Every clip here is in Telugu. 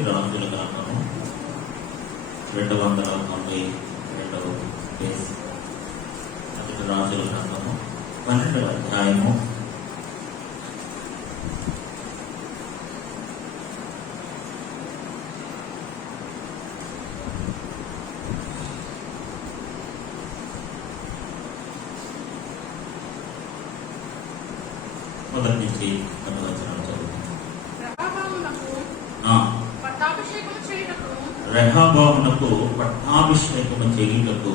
మొదటి రాజుల గ్రంథము 292 పేజ్. మొదటి రాజుల గ్రంథము 12వ అధ్యాయము మొదటి నుంచి 10వ వచనం చదువుతాం. రెహబామునకు పట్టాభిషేకము చేయుటకు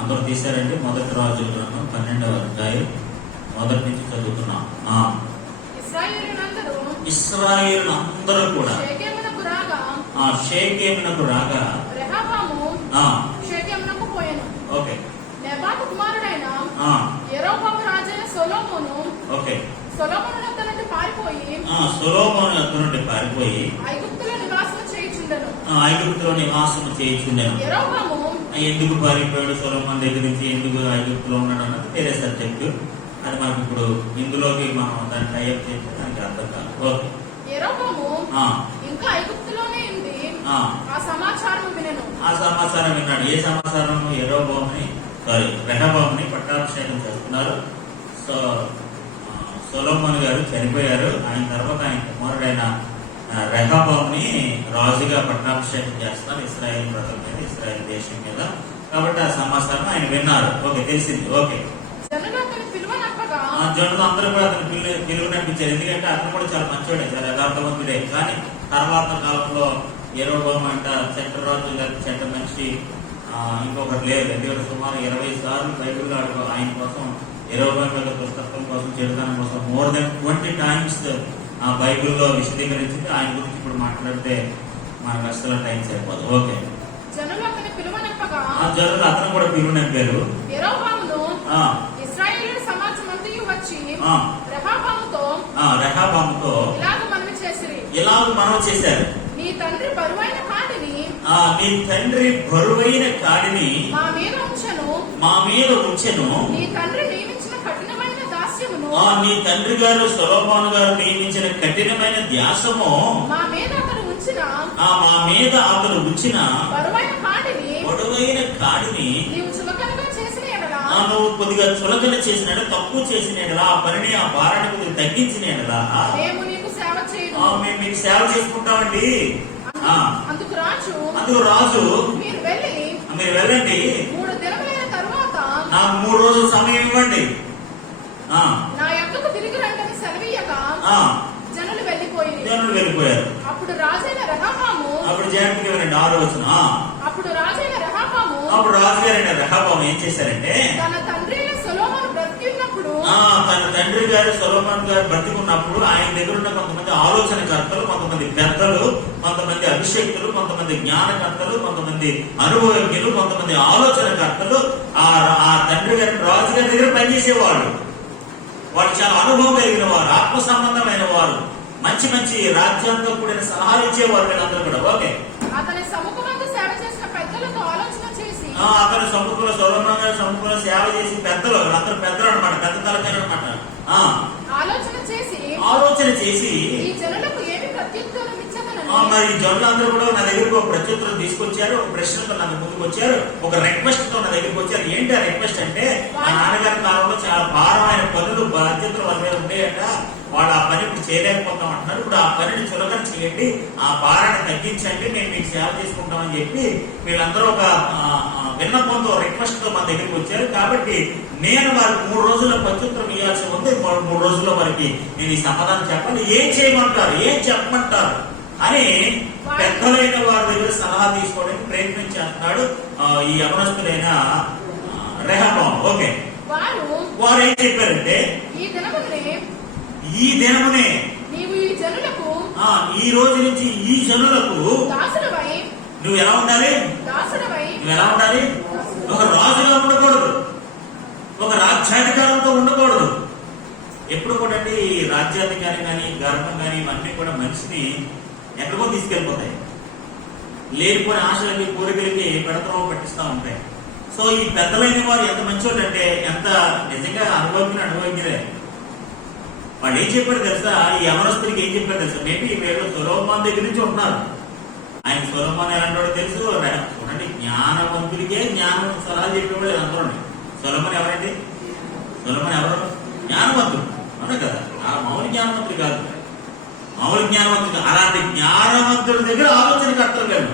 అందరూ తీశారండి. మొదటి రాజుల గ్రంథం 12వ అధ్యాయం మొదటి నుంచి చదువుతున్నాం. ఇశ్రాయేలు అందరూ కూడా షేకెమునకు రాగా ఓకే కుమారుడైన యెరోబాము రాజైన సొలొమోను సొలొమోను వద్ద నుండి పారిపోయి ఐగుప్తులో నివాసము చేయుచుండెను. ఎందుకు పారిపోయాడు సొలొమోను దగ్గర నుంచి, ఎందుకు ఐగుప్తులో ఉన్నాడు అన్నది వేరే సబ్జెక్టు. అది మనకి ఇప్పుడు ఇందులోకి మనం దాన్ని టైప్ చేస్తే దానికి అర్థం కాదు. ఓకే, యెరోబాము ఇంకా ఐగుప్తులోనే ఉంది. ఆ సమాచారం విన్నాడు. ఏ సమాచారం? రెహబాముని పట్టాభిషేకం చేస్తున్నారు. సొలొమోను గారు చనిపోయారు. ఆయన తర్వాత ఆయన కుమారుడైన రెహబాముని రాజుగా పట్టాభిషేకం చేస్తున్నారు ఇశ్రాయేల్ ప్రజల మీద, ఇశ్రాయేల్ దేశం మీద. కాబట్టి ఆ సమాచారం ఆయన విన్నారు. ఓకే, తెలిసింది. ఓకే, జనులు అందరూ కూడా అతను పిలువనిపించారు. ఎందుకంటే అతను కూడా చాలా మంచివాడే, చాలా యథార్థవంతుడే. కానీ తర్వాత కాలంలో యెరోబాము అంట చెడ్డ రాజు లేదా చెడ్డ మనిషి, ఇంకొకటి లేదు. ఎందుకంటే సుమారు 20 సార్లు బైబిల్లో ఆయన కోసం, యెరోబాము యొక్క పుస్తకం కోసం, చెడుతనం కోసం మోర్ దెన్ 20 times ఆ బైబిల్లో విశదీకరించింది. ఆయన గురించి ఇప్పుడు మాట్లాడితే మనకు అసలు టైం సరిపోదు. ఓకే, జనులు అతను కూడా పిలువనింపారు. రెహబాముతో ఇలాగ మనవి చేశారు. నీ తండ్రి బరువైన కాడిని మా మీద ఉంచెను. నీ తండ్రి గారు సొలొమోను గారు నియమించిన కఠినమైన ధ్యాసము మా మీద అతను ఉంచిన బరువైన కాడిని నువ్వు కొద్దిగా చులకన చేసిన, తక్కువ చేసిన, ఆ పనిని, ఆ భారాన్ని కొద్దిగా తగ్గించిన మేము మీకు సేవ చేసుకుంటామండి. అందుకు రాజు మీరు వెళ్ళండి, నాకు 3 రోజుల సమయం ఇవ్వండి, నా యొక్కకు తిరిగి రండి సెలవీయగా జనులు వెళ్ళిపోయారు. అప్పుడు రాజైన రెహబాము రాజుగారైన రెహబాము ఏం చేశారంటే, తన తండ్రి గారు సొలొమోను గారు బ్రతికున్నప్పుడు ఆయన దగ్గర ఉన్న కొంతమంది ఆలోచనకర్తలు, కొంతమంది పెద్దలు, కొంతమంది అభిషేక్తులు, కొంతమంది జ్ఞానకర్తలు, కొంతమంది అనుభవజ్ఞులు, కొంతమంది ఆలోచనకర్తలు ఆ తండ్రి గారి రాజుగారి దగ్గర పనిచేసేవాళ్ళు. వాళ్ళు చాలా అనుభవం కలిగిన వారు, ఆత్మ సంబంధమైన వారు, మంచి మంచి రాజ్యాంగం కూడిన సలహాలు ఇచ్చేవారు వీళ్ళందరూ కూడా. ఓకే, అతని సముఖంలో సొలొమోను గారి సముఖంలో సేవ చేసి పెద్దలు, వీళ్ళందరూ పెద్దలు అనమాట, పెద్ద తలకాయలు అనమాట. ఆలోచన చేసి మరి జనులందరూ కూడా నా దగ్గరకు ఒక ప్రత్యుత్తరం తీసుకొచ్చారు, ఒక ప్రశ్నతో నా ముందుకు వచ్చారు, ఒక రిక్వెస్ట్ తో నా దగ్గరికి వచ్చారు. ఏంటి ఆ రిక్వెస్ట్ అంటే, మా నాన్నగారి కాలంలో చాలా భారమైన పనులు, బాధ్యతలు వాళ్ళ మీద ఉండేయట, వాళ్ళు ఆ పని ఇప్పుడు చేయలేకపోతాం అంటున్నారు. ఇప్పుడు ఆ పనిని చులకన చేయండి, ఆ భారాన్ని తగ్గించండి, మేము మీకు సేవ చేసుకుంటామని చెప్పి వీళ్ళందరూ ఒక విన్నపంతో, రిక్వెస్ట్ తో మా దగ్గరికి వచ్చారు. కాబట్టి నేను వారికి 3 రోజుల ప్రత్యుత్తరం ఇవ్వాల్సి ఉంది. 3 రోజుల్లో వారికి నేను ఈ సమాధానం చెప్పాలి. ఏం చేయమంటారు, ఏం చెప్పమంటారు అని పెద్దలైన వారి దగ్గర సలహా తీసుకోవడానికి ప్రయత్నం చేస్తున్నాడు ఈ యవనస్తులైన రెహబాము. ఓకే, వారు ఏం చెప్పారంటే, ఈ దినమునే ఈ రోజు నుంచి ఈ జనులకు నువ్వు ఎలా ఉండాలి, ఒక రాజుగా ఉండకూడదు, ఒక రాజ్యాధికారంతో ఉండకూడదు. ఎప్పుడు కూడా రాజ్యాధికారం కానీ, గర్వం కానీ, ఇవన్నీ కూడా మనిషిని ఎక్కడికో తీసుకెళ్ళిపోతాయి. లేనిపోయిన ఆశలకి, కోరికలకి పెడతారో పట్టిస్తూ ఉంటాయి. సో ఈ పెద్దలైన వారు ఎంత మంచి వాళ్ళు అంటే, ఎంత నిజంగా అనుభవజ్ఞులే. వాళ్ళు ఏం చెప్పారు తెలుసా, ఈ యవనస్తుడికి ఏం చెప్పారు తెలుసా, మేబీ వీళ్ళు సొలొమోను దగ్గర నుంచి ఉంటున్నారు. ఆయన సొలొమోను ఎలాంటి తెలుసు, చూడండి జ్ఞానవంతుడికే జ్ఞానం సలహా చెప్పేవాళ్ళు అందరూ. సొలొమోను ఎవరండి? సొలొమోను ఎవరు? జ్ఞానవంతుడు, అవును కదా. ఆ మామూలు జ్ఞానవంతుడు కాదు, మామూలు జ్ఞానవంతుడు. అలాంటి జ్ఞానవంతుడి దగ్గర ఆలోచన కర్తలు లేరు.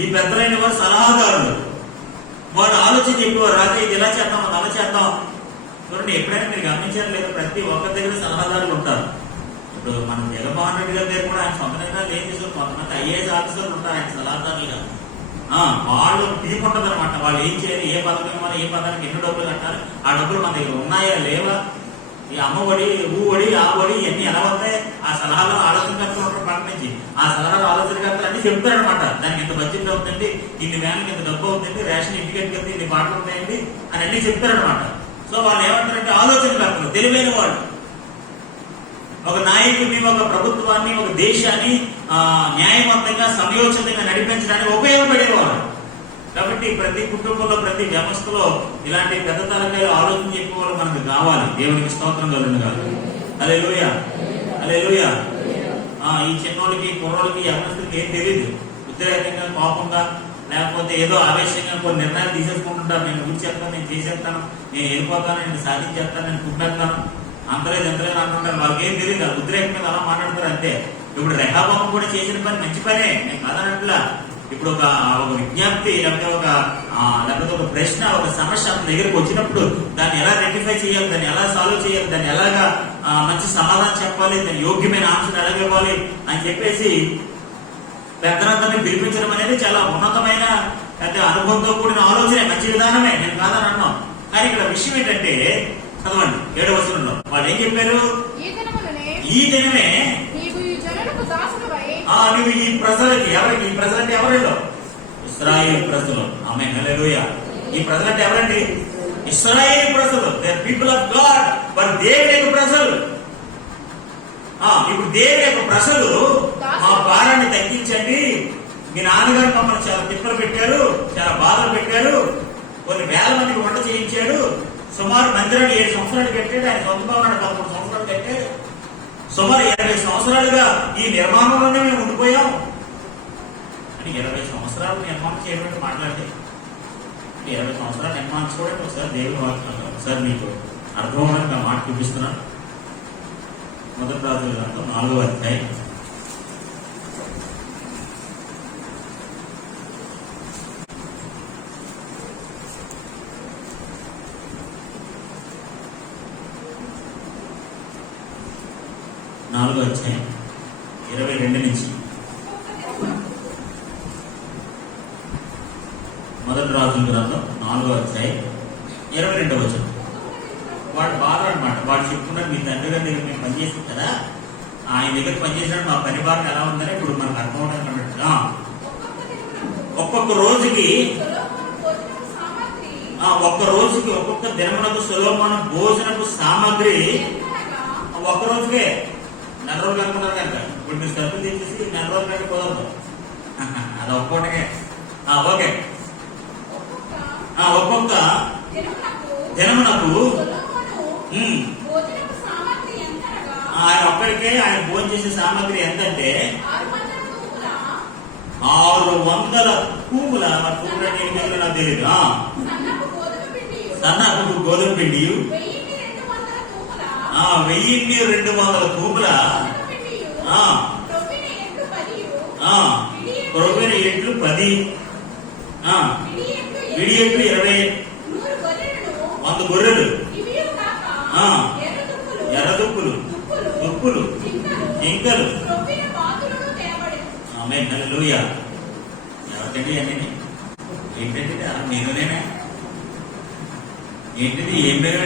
ఈ పెద్దలైన వారు సలహాదారులు. వాడు ఆలోచన చెప్పేవారు, రాక ఇది ఇలా చేద్దాం, అది అలా చేద్దాం. చూడండి, ఎప్పుడైనా మీరు గమనించారు లేదు, ప్రతి ఒక్కరి దగ్గర సలహాదారులు ఉంటారు. ఇప్పుడు మనం జగన్మోహన్ రెడ్డి గారి దగ్గర కూడా ఆయన సొంత నిర్ణయాలు ఏం చేశారు, కొంతమంది ఐఏఎస్ ఆఫీసర్లు ఉంటారు ఆయన సలహాదారులుగా. వాళ్ళు తీసుకుంటుంది అనమాట, వాళ్ళు ఏం చేయాలి, ఏ పథకం ఇవ్వాలి, ఏ పథకానికి ఎన్ని డబ్బులు కట్టాలి, ఆ డబ్బులు మన దగ్గర ఉన్నాయా లేవా, ఈ అమ్మఒడి, ఊవడి, ఆ ఒడి ఇవన్నీ ఎలా వస్తాయి, ఆ సలహాలు ఆలోచనకర్తలు ఉంటారు పక్క నుంచి. ఆ సలహాలు ఆలోచనకర్తలు అన్ని చెప్తారనమాట. దానికి ఇంత బడ్జెట్ అవుతుంది, ఇన్ని వ్యాన్కి ఇంత డబ్బు అవుతుంది, రేషన్ ఇంటికి వెళ్తే ఇన్ని పాటలు ఉంటాయండి అని అన్ని చెప్తారనమాట. సో వాళ్ళు ఏమంటారంటే ఆలోచనకర్తలు, తెలివైన వాళ్ళు. ఒక నాయకుడిని, ఒక ప్రభుత్వాన్ని, ఒక దేశాన్ని న్యాయవంతంగా సమయోచితంగా నడిపించడానికి ఉపయోగపడేవాళ్ళు. కాబట్టి ప్రతి కుటుంబంలో, ప్రతి వ్యవస్థలో ఇలాంటి పెద్ద తరగతిలో ఆలోచన చెప్పేవాళ్ళు మనకు కావాలి. దేవునికి స్తోత్రం కలుగును కాదు. హల్లెలూయా, హల్లెలూయా. ఈ చిన్నోళ్ళకి, కుర్రోళ్ళకి, యవనస్తులకి ఏం తెలియదు. ఉద్రేకంగా, కోపంగా, లేకపోతే ఏదో ఆవేశంగా కొన్ని నిర్ణయాలు తీసేసుకుంటుంటారు. నేను ఊరి చెప్తాను, నేను చేసేస్తాను, నేను వెళ్ళిపోతాను, నేను సాధించేస్తాను, నేను కుట్టేస్తాను, అంతలేదు ఎంతలేదు అంటుంటారు. వాళ్ళకి ఏం తెలియదు, ఉద్రేకం మీద అలా మాట్లాడతారు అంతే. ఇప్పుడు రెహాబాము కూడా చేసిన పని మంచి పనే, నేను కాదనట్లా. ఇప్పుడు ఒక విజ్ఞప్తి లేకపోతే ఒక ప్రశ్న, ఒక సమస్య అతని దగ్గరకు వచ్చినప్పుడు దాన్ని ఎలా రెక్టిఫై చేయాలి, దాన్ని ఎలా సాల్వ్ చేయాలి, దాన్ని ఎలాగా మంచి సమాధానం చెప్పాలి, దాని యోగ్యమైన ఆన్సర్ ఎలా ఇవ్వాలి అని చెప్పేసి పెద్దలందరినీ పిలిపించడం అనేది చాలా ఉన్నతమైన పెద్ద అనుభవంతో కూడిన ఆలోచనే, మంచి విధానమే, నేను కాదని అన్నాం. కానీ ఇక్కడ విషయం ఏంటంటే, చదవండి 7వ వచనంలో వాళ్ళు ఏం చెప్పారు, ఈ దినమే నువ్వు ఈ ప్రజలకి, ఎవరికి ఈ ప్రజలంటే ఎవరిలో, ఇశ్రాయేలు ప్రజలు. ఆమేన్, హల్లెలూయా. ఈ ప్రజలంటే ఎవరండి? ఇశ్రాయేలు ప్రజలు. They are people of God. వారు దేవుని యొక్క ప్రజలు. ఇప్పుడు దేవుని యొక్క ప్రజలు మా భారాన్ని తగ్గించండి. మీ నాన్నగారు మమ్మల్ని చాలా తిప్పలు పెట్టారు, చాలా బాధలు పెట్టారు, కొన్ని వేల మందికి వంట చేయించాడు, సుమారు మందిరాన్ని 7 సంవత్సరాలు కట్టాడు, ఆయన సొంత భవనాన్ని 11 సంవత్సరాలు కట్టాడు, సుమారు 20 సంవత్సరాలుగా ఈ నిర్మాణంలోనే మేము ఉండిపోయాం అని. 20 సంవత్సరాలు నిర్మాణం చేయడం మాట్లాడితే 20 సంవత్సరాలు నిర్మాణం చూడండి. ఒకసారి దేవుని వాక్యం ఒకసారి మీకు అర్థం అవడానికి ఆ మాట చూపిస్తున్నాను. మొదటి రాజుల గ్రంథం 4వ అధ్యాయం 4వ అధ్యాయం 22 నుంచి. మొదటి రాజుల గ్రంథం 4వ అధ్యాయం 22వ వచనం. వాడు బాధ అనమాట. వాడు చెప్పుకున్నాడు, మీ తండ్రి గారి దగ్గర మేము పనిచేస్తాం కదా, ఆయన దగ్గర పనిచేసినట్టు మా పని భారం ఎలా ఉందని ఇప్పుడు మనకు అర్థం అవడానికి అన్నట్టు. ఒక్కొక్క రోజుకి ఒక్కొక్క దినమునకు సొలొమోను భోజనపు సామాగ్రి ఒక్క రోజుకే 4 రోజులు అనుకున్నారు కనుక ఇప్పుడు మీరు సరుకులు తెచ్చేసి 4 రోజులు కంటే కుదరదు. అది ఒక్కొక్కటే. ఓకే, ఒక్కొక్క దినమునకు ఆయన ఒక్కడికే ఆయన భోజనం చేసే సామాగ్రి ఎంతంటే 600 కూముల. మరి కూములు అంటే ఏం దగ్గర నాకు తెలియదు. సన్నపు గోధుమ పిండి 1200 కూముల, క్రొవ్విన ఎడ్లు 10, విడి ఎడ్లు 20, 100 గొర్రెలు, ఎర్రదుప్పులు, దుప్పులు, జింకలు. ఆమేన్, హల్లెలూయా. ఎవరికండి అన్నీ? ఏంటంటే నేనునేనా? ఏంటిది? ఏం పేరు?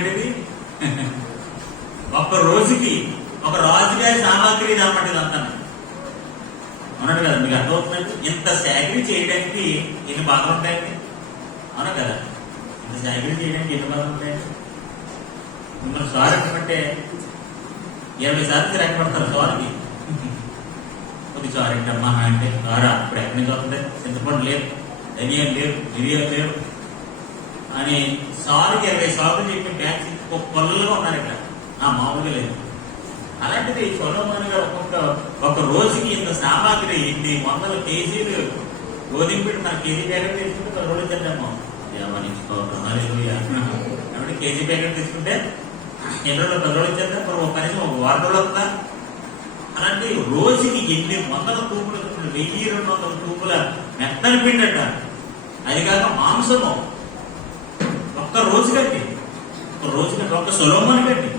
ఒక్క రోజుకి ఒక రాజుగారి సామాగ్రి అన్నమాట ఇదంతా. అవునండి కదా, మీకు అర్థమవుతుందండి. ఇంత సేకరీ చేయడానికి ఎన్ని బాధలు ఉంటాయండి? అవునా కదా, ఇంత సేకరీ చేయడానికి ఎన్ని బాధలు ఉంటాయండి? మిమ్మల్ని సార్ అంటే 20 సార్లు తిరగబడతారు సార్కి. కొద్ది సార్ ఏంటమ్మా అంటే సారా ఇప్పుడు ఎక్కడి నుంచి వస్తుంది, చింతపండు లేదు, ధనియం లేదు, మిరియాలు లేవు అని సార్కి 20 సార్లు చెప్పి ట్యాక్సీ పొల్లగా ఉన్నారు ఇక్కడ. మామూలుగా లేదు. అలాంటిది సొలొమోను గారు ఒక రోజుకి ఇంత సామాగ్రి ఇన్ని 100 కేజీలు గోధుమ పిండి మన కేజీ ప్యాకెట్ తీసుకుంటే 10 రోజులు తింటాము. కాబట్టి కేజీ ప్యాకెట్ తీసుకుంటే ఎన్ని రోజులు 10 రోజులు ఇచ్చేద్దాం, మరి కనీసం ఒక వారం రోజులు వస్తుందా? అలాంటి రోజుకి ఎన్ని 100 తూపులు, 1200 తూపుల మెత్తని పిండి అంట. అది కాక మాంసము ఒక్క రోజు కట్టి, ఒక్క సొలొమోను కట్టి.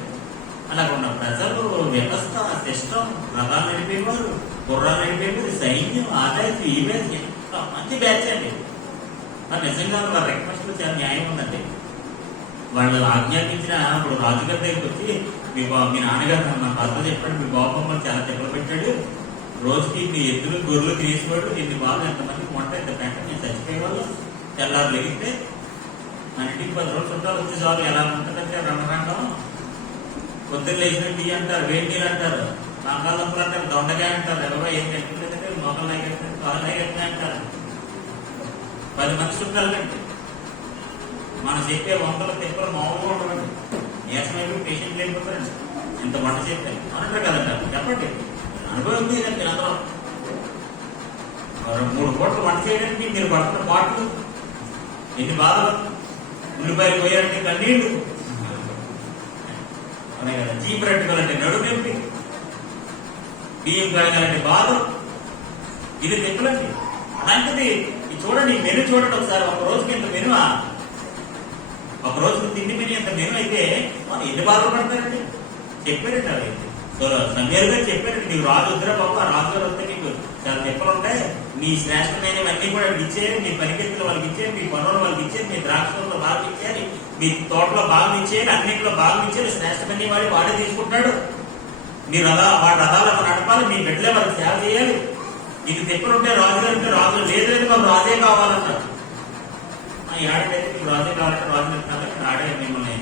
అలాగ ఉన్న ప్రజలు, వ్యవస్థ, సిస్టం, రథాలు నడిపేవారు, గుర్రాలు నడిపేవారు, సైన్యం, ఆదాయం, ఈ బ్యాచ్ ఎంత మంచి బ్యాచ్ అండి. మరి నిజంగా వాళ్ళ రిక్వెస్ట్ చాలా న్యాయం ఉందండి. వాళ్ళు ఆజ్ఞాపించిన ఇప్పుడు రాజుగారి దగ్గరికి వచ్చి మీ నాన్నగారు నా భర్త చెప్పాడు, మీ బాబమ్మ చాలా తెప్పలు పెట్టాడు, రోజుకి మీ ఎద్దులు గొర్రెలు తినేసేవాడు, ఎన్ని బాగా ఎంతమందికి వంట ఎంత పెంట నేను చచ్చిపోయేవాళ్ళు. తెల్లారు లెగిస్తే మన ఇంటికి 10 రోజులు చుట్టాలు వచ్చే చాలు. ఎలా ఉంటుందంటే రంగరంగం. పొద్దున్న లేచిన టీ అంటారు, వేడి నీళ్ళు అంటారు, బంగాళదుంపలు అంటారు, దొండకాయ అంటారు, ఎవరో ఏం కట్టిందంటే మొక్కలు లాగేస్తారు, కాలు లాగేస్తాయి అంటారు. 10 మంది చుట్టాలు కంటే మనం చెప్పే వంటల తెప్పలు మామూలుగా ఉండవండి. నీరసమైపు పేషెంట్లు వెళ్ళిపోతారండి. ఎంత వంట చెప్పారు అనంటారు కదంటారు. చెప్పండి, అనుభవం ఉంది కదండి. అందరూ 3 పూటలు వంట చేయడానికి మీరు పడుతున్న పాటలు ఎన్ని బాధలు. ఉల్లిపాయలు పోయాలంటే కన్నీళ్ళు, చీపు పెట్టుకోవాలంటే నడుము నొప్పి, బియ్యం కడగాలంటే బాధ. ఇది తెప్పలండి. అలాంటిది చూడండి, మెను చూడండి ఒకసారి. ఒక రోజుకి ఎంత మెనువా? ఒక రోజుకి తిండి మెను ఎంత మెను అయితే ఎన్ని బాధలు పడతారండి. చెప్పారండి అవి. సమీర్ గారు చెప్పారండి, నీకు రాజు వద్దురా బాబు, ఆ రాజు గారు వస్తే నీకు చాలా తెప్పలు ఉంటాయి, నీ శ్రేష్టమైనవన్నీ కూడా ఇచ్చేయాలి, మీ పనికెత్తులు వాళ్ళకి ఇచ్చేయాలి, మీ పనులు వాళ్ళకి ఇచ్చేయాలి, మీ ద్రాక్షలో బాగా ఇచ్చేయాలి, మీ తోటలో బాగా ఇచ్చేయాలి, అన్నింటిలో బాగా ఇచ్చేయాలి. శ్రేష్టమన్నీ వాడే తీసుకుంటాడు. మీరు వాడి రథాలు నడపాలి, మీ బిడ్డలే వాళ్ళకి సేవ చేయాలి. నీకు తెప్పలు ఉంటే రాజు గారు ఉంటే రాజు లేదు, మాకు రాజే కావాలంటారు. ఆడైతే మీకు రాజే కావాలంటే రాజు చెప్తున్నారు, ఆడే మిమ్మల్ని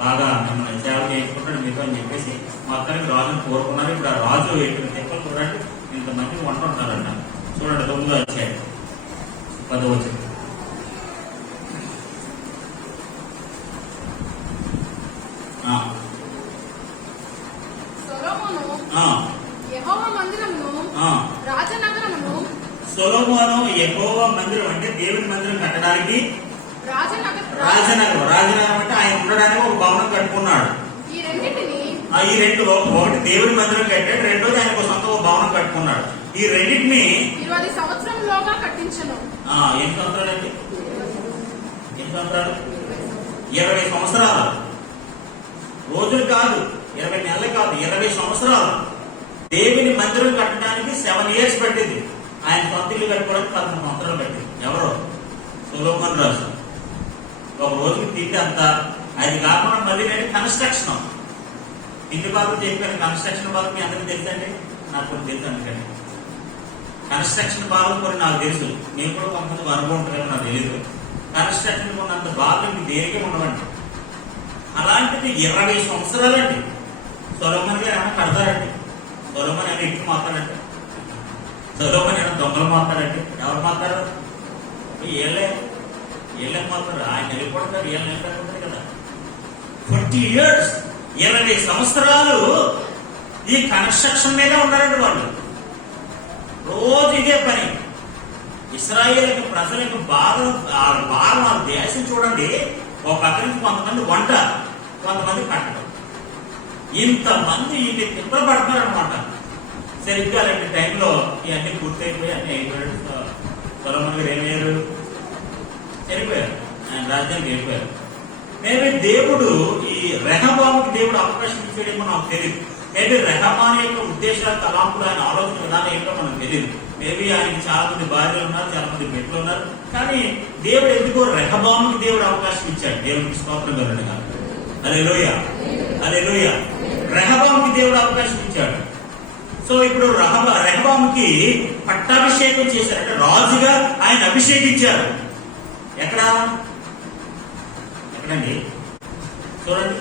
బాగా మిమ్మల్ని సేవ చేసుకుంటాడు మీతో అని చెప్పేసి మొత్తానికి రాజును కోరుకున్నారు. ఇప్పుడు ఆ రాజు ఎక్కడ తెప్పలు చూడండి, ఇంతమంది వంట ఉంటారంట. చూడండి 9వ అధ్యాయం 10వ వచనం. సొలొమోను యెహోవా మందిరం అంటే దేవుని మందిరం కట్టడానికి రాజనగరం అంటే ఆయన ఉండడానికి ఒక భవనం కట్టుకున్నాడు. ఈ రెండు, ఒకటి దేవుని మందిరం కట్టాడు, రెండోది ఆయన సొంత ఒక భవనం కట్టుకున్నాడు. ఈ రెండింటిని 20 సంవత్సరంలోగా కట్టించను. ఎన్ని సంవత్సరాలు అండి? 20 సంవత్సరాలు. రోజులు కాదు, 20 నెలలు కాదు, 20 సంవత్సరాలు. దేవుని మందిరం కట్టడానికి 7 years పట్టింది. ఆయన సొంత ఇల్లు కట్టుకోవడానికి 11 సంవత్సరాలు పట్టింది. ఎవరు? సొలొమోను రాజు. ఒక రోజుకి తిండి అంతా. అది కాకుండా మళ్ళీ నేను కన్స్ట్రక్షన్, ఇంటి బాబు చెప్పాను. కన్స్ట్రక్షన్ బాబు మీ అందరికీ తెలుసండి, నాకు కూడా తెలుసు. అందుకని కన్స్ట్రక్షన్ బాబు కొన్ని నాకు తెలుసు, నేను కూడా కొంతమంది అనుభవం ఉంటుందో నాకు తెలియదు. కన్స్ట్రక్షన్ ఉన్నంత బాగా మీకు దేనికే ఉండవండి. అలాంటిది 20 సంవత్సరాలండి. సొలొమోను గారు ఏమైనా కడతారండి? సొలొమోను ఏమైనా ఇట్లు మాట్లాడండి? సొలొమోను ఏమైనా దొంగలు మాట్లాడండి? ఎవరు మాట్లాడారు? ఏళ్ళే మాట్లాడు. ఆయన వెళ్ళిపోతారు, ఏళ్ళు నిలబడుతుంది కదా. 20 years, 20 సంవత్సరాలు ఈ కన్స్ట్రక్షన్ మీదే ఉన్నారండి వాళ్ళు. రోజు ఇదే పని. ఇశ్రాయేలు ప్రజలకు బాగా వాళ్ళ దేశం చూడండి. ఒక పక్క నుంచి కొంతమంది వంట, కొంతమంది కట్టడం, ఇంతమంది ఇన్ని తిప్పలు పడుతున్నారు అనమాట. సరిగ్గా అలాంటి టైంలో ఇవన్నీ పూర్తయిపోయి అన్ని అయిపోయాడు. సొలొమోను గారు ఏమయ్యారు? చనిపోయారు. ఆయన రాజ్యానికి వెళ్ళిపోయారు. మేబీ దేవుడు ఈ రెహబాముకి దేవుడు అవకాశం ఇచ్చేయడమో నాకు తెలియదు. మేబీ రెహబాను యొక్క ఉద్దేశాలు, తలాంపులు, ఆయన ఆలోచన విధానం ఏంటో మనకు తెలియదు. మేబీ ఆయనకి చాలా మంది భార్యలు ఉన్నారు, చాలా మంది బిడ్డలు ఉన్నారు. కానీ దేవుడు ఎందుకో రెహబాముకి దేవుడు అవకాశం ఇచ్చాడు. దేవుడికి స్తోత్రం కలుగును గాక. హల్లెలూయా, హల్లెలూయా. రెహబాముకి దేవుడు అవకాశం ఇచ్చాడు. సో ఇప్పుడు రెహబాముకి పట్టాభిషేకం చేశారు, అంటే రాజుగా ఆయన అభిషేకించారు. ఎక్కడండి? చూడండి.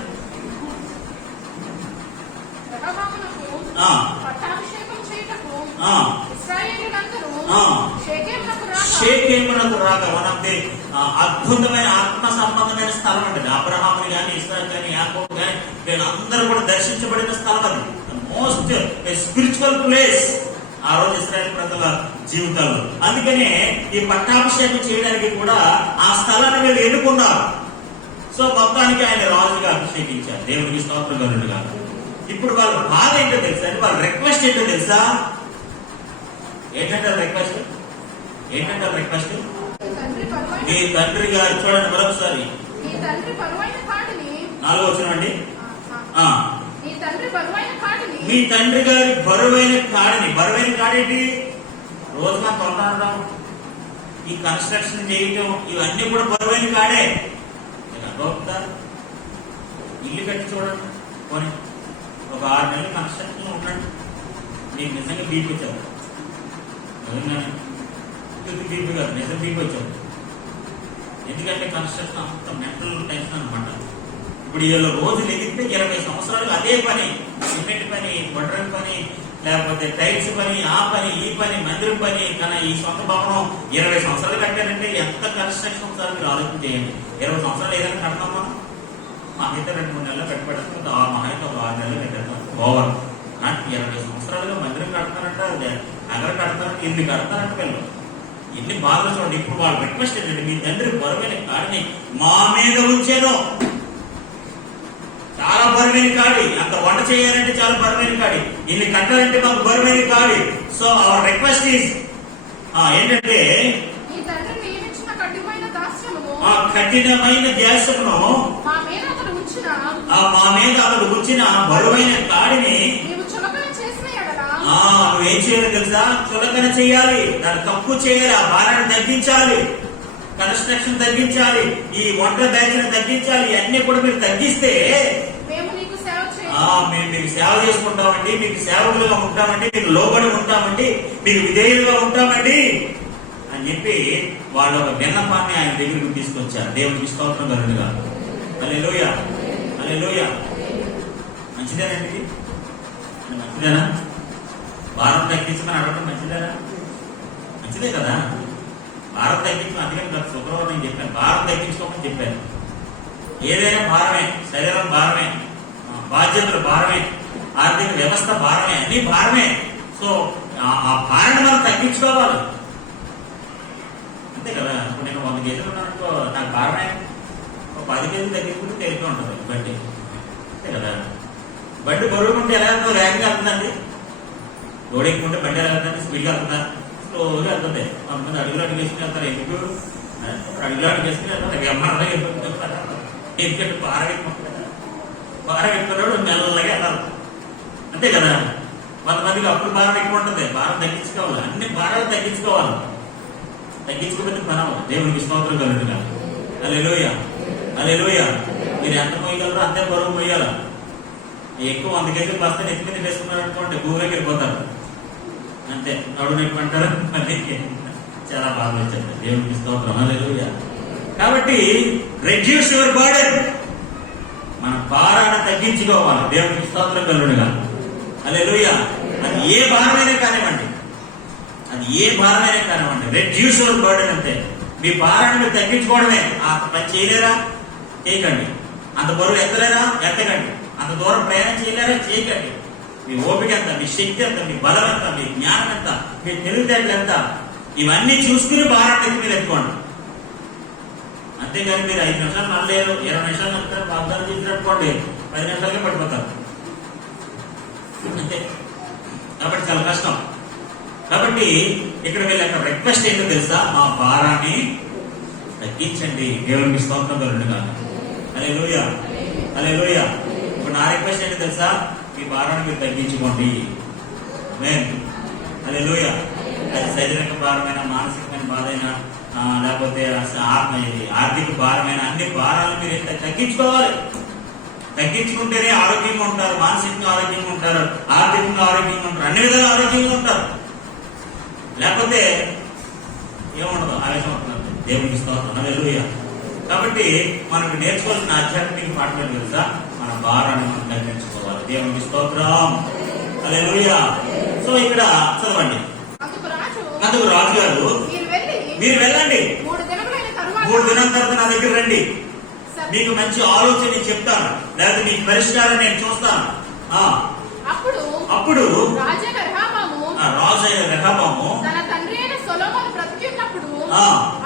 షేకెమునకు రాక వన్ ఆఫ్ ది అద్భుతమైన ఆత్మ సంబంధమైన స్థలం అండి. అబ్రహాముని కానీ, ఇస్రాయేల్ కానీ, యాకోబు కానీ వీళ్ళందరూ అందరూ కూడా దర్శించబడిన స్థలం అది. మోస్ట్ స్పిరిచువల్ ప్లేస్ ఆ రోజు ఇశ్రాయేల్ ప్రజల జీవితాల్లో. అందుకనే ఈ పట్టాభిషేకం చేయడానికి కూడా ఆ స్థలాన్ని వీళ్ళు ఎన్నుకున్నారు. సో మొత్తానికి ఆయన రాజుగా అభిషేకించారు. దేవునికి స్తోత్రం కలుగునుగా. ఇప్పుడు వాళ్ళ బాధ ఏంటో తెలుసా? అంటే వాళ్ళ రిక్వెస్ట్ ఏంటో తెలుసా? ఏంటంటే రిక్వెస్ట్ మీ తండ్రి గారు, చూడండి మరొకసారి, నీ తండ్రి బరువైన కాడిని 4వ వచనం అండి. నీ తండ్రి బరువైన కాడిని మీ తండ్రి గారి బరువైన కాడేంటి? రోజుగా కొనడం, ఈ కన్స్ట్రక్షన్ చేయటం, ఇవన్నీ కూడా బరువైన కాడే. ఇల్లు కట్టి చూడండి, కొని ఒక 6 నెలలు కన్స్ట్రక్షన్ ఉండండి, మీకు నిజంగా బీపీ వచ్చారు. నిజంగానే బీపీ కాదు, నిజం బీపీ వచ్చారు. ఎందుకంటే కన్స్ట్రక్షన్ అంత మెంటల్ టెన్షన్ అనమాట. ఇప్పుడు వీళ్ళు రోజులు ఎదిగితే 20 సంవత్సరాలు అదే పని, సిమెంట్ పని, బొడ్రం పని, లేకపోతే టైల్స్ పని, ఆ పని, ఈ పని, మందిరం పని. కానీ ఈ సొంత భవనం 20 సంవత్సరాలు కట్టారంటే ఎంత కన్స్ట్రక్షన్ ఒకసారి మీరు ఆలోచన చేయండి. 20 సంవత్సరాలు ఏదైనా కడతామా? మా అయితే 2-3 నెలలు కట్టుబడతాం, ఆ మా అయితే ఒక 6 నెలలు కట్టేస్తాం ఓవర్. అంటే 20 సంవత్సరాలుగా మందిరం కడతారంటే, నగర కడతారంటే, ఇల్లు కడతారంటే వీళ్ళు ఎన్ని బాధలు చూడండి. ఇప్పుడు వాళ్ళు రిక్వెస్ట్ ఏంటంటే, మీ తండ్రి బరువైన కాడిని మా మీద ఉంచేదో. చాలా బరువైన కాడి, అంత వంట చేయాలంటే చాలా బరువైన కాడి, ఇల్లు కట్టాలంటే మాకు బరువైన కాడి. సో అవర్ రిక్వెస్ట్ ఈస్ ఏంటంటే, నీ తండ్రి నియమించిన కఠినమైన దాస్యమును ఆ కఠినమైన ధ్యాసమును మా మీద అతడు ఉంచిన బరువైన కాడిని నీవు చులకన చేసిన ఎడల నువ్వేం చేయాలి తెలుసా? చులకన చేయాలి, దాన్ని తక్కువ చేయాలి, ఆ భారాన్ని తగ్గించాలి, కన్స్ట్రక్షన్ తగ్గించాలి, ఈ వంట బ్యాచ్ని తగ్గించాలి. ఇవన్నీ కూడా మీరు తగ్గిస్తే మేము నీకు సేవ మేము మీకు సేవ చేసుకుంటామండి, మీకు సేవకులుగా ఉంటామండి, మీకు లోబడి ఉంటామండి, మీకు విధేయులుగా ఉంటామండి అని చెప్పి వాళ్ళు ఒక విన్నపాన్ని ఆయన దగ్గరికి తీసుకొచ్చారు. దేవునికి స్తోత్రం కలుగునుగా. హల్లెలూయా, హల్లెలూయా. మంచిదేనండి ఇది? మంచిదేనా? భారం తగ్గించమని అడగడం మంచిదేనా? మంచిదే కదా. భారం తగ్గించమని, అందుకని గత శుక్రవారం నేను చెప్పాను, భారం తగ్గించుకోమని చెప్పాను. ఏదైనా భారమే, శరీరం భారమే, బాధ్యతలు భారమే, ఆర్థిక వ్యవస్థ భారమే, అన్ని భారమే. సో ఆ భారాన్ని మనం తగ్గించుకోవాలి, అంతే కదా. ఇప్పుడు నేను 100 కేజీలు ఉన్నానుకో, నాకు భారమే. 10 కేజీలు తగ్గించుకుంటే తేలిక ఉంటుంది బండి, అంతే కదా. బండి బరువు ఉంటే ఎలా వెళ్తుందో వేగంగా వెళ్తుందండి. రోడ్ ఎక్కుంటే బండి ఎలా వెళ్తుంది? స్పీడ్గా వెళ్తుందా? స్లోగా వెళ్తుంది. కొంతమంది అడుగులు అడిగేసుకుని వెళ్తారు. ఎందుకు అడుగులు అడిగేసుకుని వెళ్తారు? విమానంలో ఎందుకంటే భారం ఎక్కువ కదా. భారం ఎక్కువ మెల్లగా వెళ్ళాలి, అంతే కదా. కొంతమందికి అప్పుడు భారం ఎక్కువ ఉంటుంది, భారం తగ్గించుకోవాలి. అన్ని భారాలు తగ్గించుకోవాలి, తగ్గించుకోకపోతే పని అవ్వదు. దేవునికి స్తోత్రం కలుగునుగా. హల్లెలూయా, హల్లెలూయా. మీరు ఎంత మోయగలరో అంతే బరువు మోయాలి. ఎక్కువ 100 కేజీలు బస్తా నెత్తి మీద వేసుకున్నారు అనుకోండి, భూమిలోకి వెళ్ళిపోతారు, అంతే. నడుము నొప్పి అంటారు, చాలా బాధలు వచ్చారు. దేవునికి స్తోత్రం, హల్లెలూయా. కాబట్టి రెడ్యూస్ యువర్ బర్డెన్, మన భారాన్ని తగ్గించుకోవాలి. దేవునికి స్తోత్రం కలుగునుగా. హల్లెలూయా. అది ఏ భారమైనా కానివ్వండి, అది ఏ భారమైనా కానివ్వండి, రెడ్యూస్ యువర్ బర్డెన్ అంతే. మీ భారాన్ని మీరు తగ్గించుకోవడమే. ఆ పని చేయలేరా? చేయకండి. అంత బరువు ఎత్తలేరా? ఎత్తకండి. అంత దూరం ప్రయాణం చేయలేరా? చేయకండి. మీ ఓపిక ఎంత, మీ శక్తి ఎంత, మీ బలం ఎంత, మీ జ్ఞానం ఎంత, మీ తెలివితేటలు ఎంత, ఇవన్నీ చూసుకుని భారాన్ని మీరు ఎత్తుకోండి. అంతేగాని మీరు 5 నిమిషాలు నడలేరు, 20 నిమిషాలు నడుపుతారు, వాగ్దానం చేసినట్టుకోండి, 10 నిమిషాలకే పడిపోతారు, అంతే. కాబట్టి చాలా కష్టం. కాబట్టి ఇక్కడ వీళ్ళ రిక్వెస్ట్ ఏంటో తెలుసా? మా భారాన్ని తగ్గించండి. దేవునికి స్తోత్రం కలుగునుగా. హల్లెలూయా, హల్లెలూయా. ఇప్పుడు నా రిక్వెస్ట్ ఏంటో తెలుసా? మీ భారాన్ని మీరు తగ్గించుకోండి. ఆమేన్, హల్లెలూయా. అది శారీరక భారమైన, మానసికమైన బాధైనా, లేకపోతే ఆర్థిక భారమైన, అన్ని భారాలను మీరు తగ్గించుకోవాలి. తగ్గించుకుంటేనే ఆరోగ్యంగా ఉంటారు, మానసికంగా ఆరోగ్యంగా ఉంటారు, ఆర్థికంగా ఆరోగ్యంగా ఉంటారు, అన్ని విధాలు ఆరోగ్యంగా ఉంటారు. లేకపోతే ఏముండదు, ఆవేశం ఉంటుంది. దేవునికి స్తోత్రం, హల్లెలూయా. కాబట్టి మనకు నేర్చుకోవాల్సిన ఆధ్యాత్మిక పాఠం తెలుసా? మన భారాన్ని మనం తగ్గించుకోవాలి. దేవునికి స్తోత్రం, హల్లెలూయా. సో ఇక్కడ చదవండి. అందుకు రాజు గారు, మీరు వెళ్ళండి, 3 దినాల తర్వాత నా దగ్గర రండి. మీకు మంచి ఆలోచన నేను చెప్తాను, లేకపోతే మీకు పరిష్కారం నేను చూస్తాను. అప్పుడు రాజైన రెహబాము రాజైన రెహబాము తన తండ్రి అయిన సొలొమోను బ్రతికి ఉన్నప్పుడు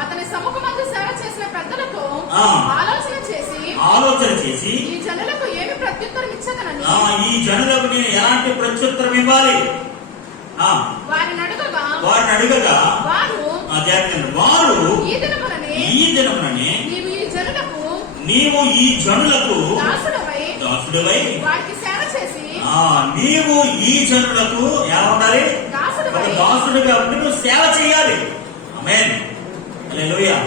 అతని సముఖమందు సేవ చేసిన పెద్దలతో ఆలోచన చేసి ఈ జనులకు ఏమి ప్రత్యుత్తరం ఇచ్చదనని, ఈ జనులకు నేను ఎలాంటి ప్రత్యుత్తరం ఇవ్వాలి వారిని అడగగా వారు ఈ దినముననే నీవు ఈ జనులకు దాసుడవై వారికి సేవ చేసి, నీవు ఈ జనులకు ఏమన్నారు, దాసుడుగా ఉండి నువ్వు సేవ చేయాలి. ఆమేన్, హల్లెలూయా.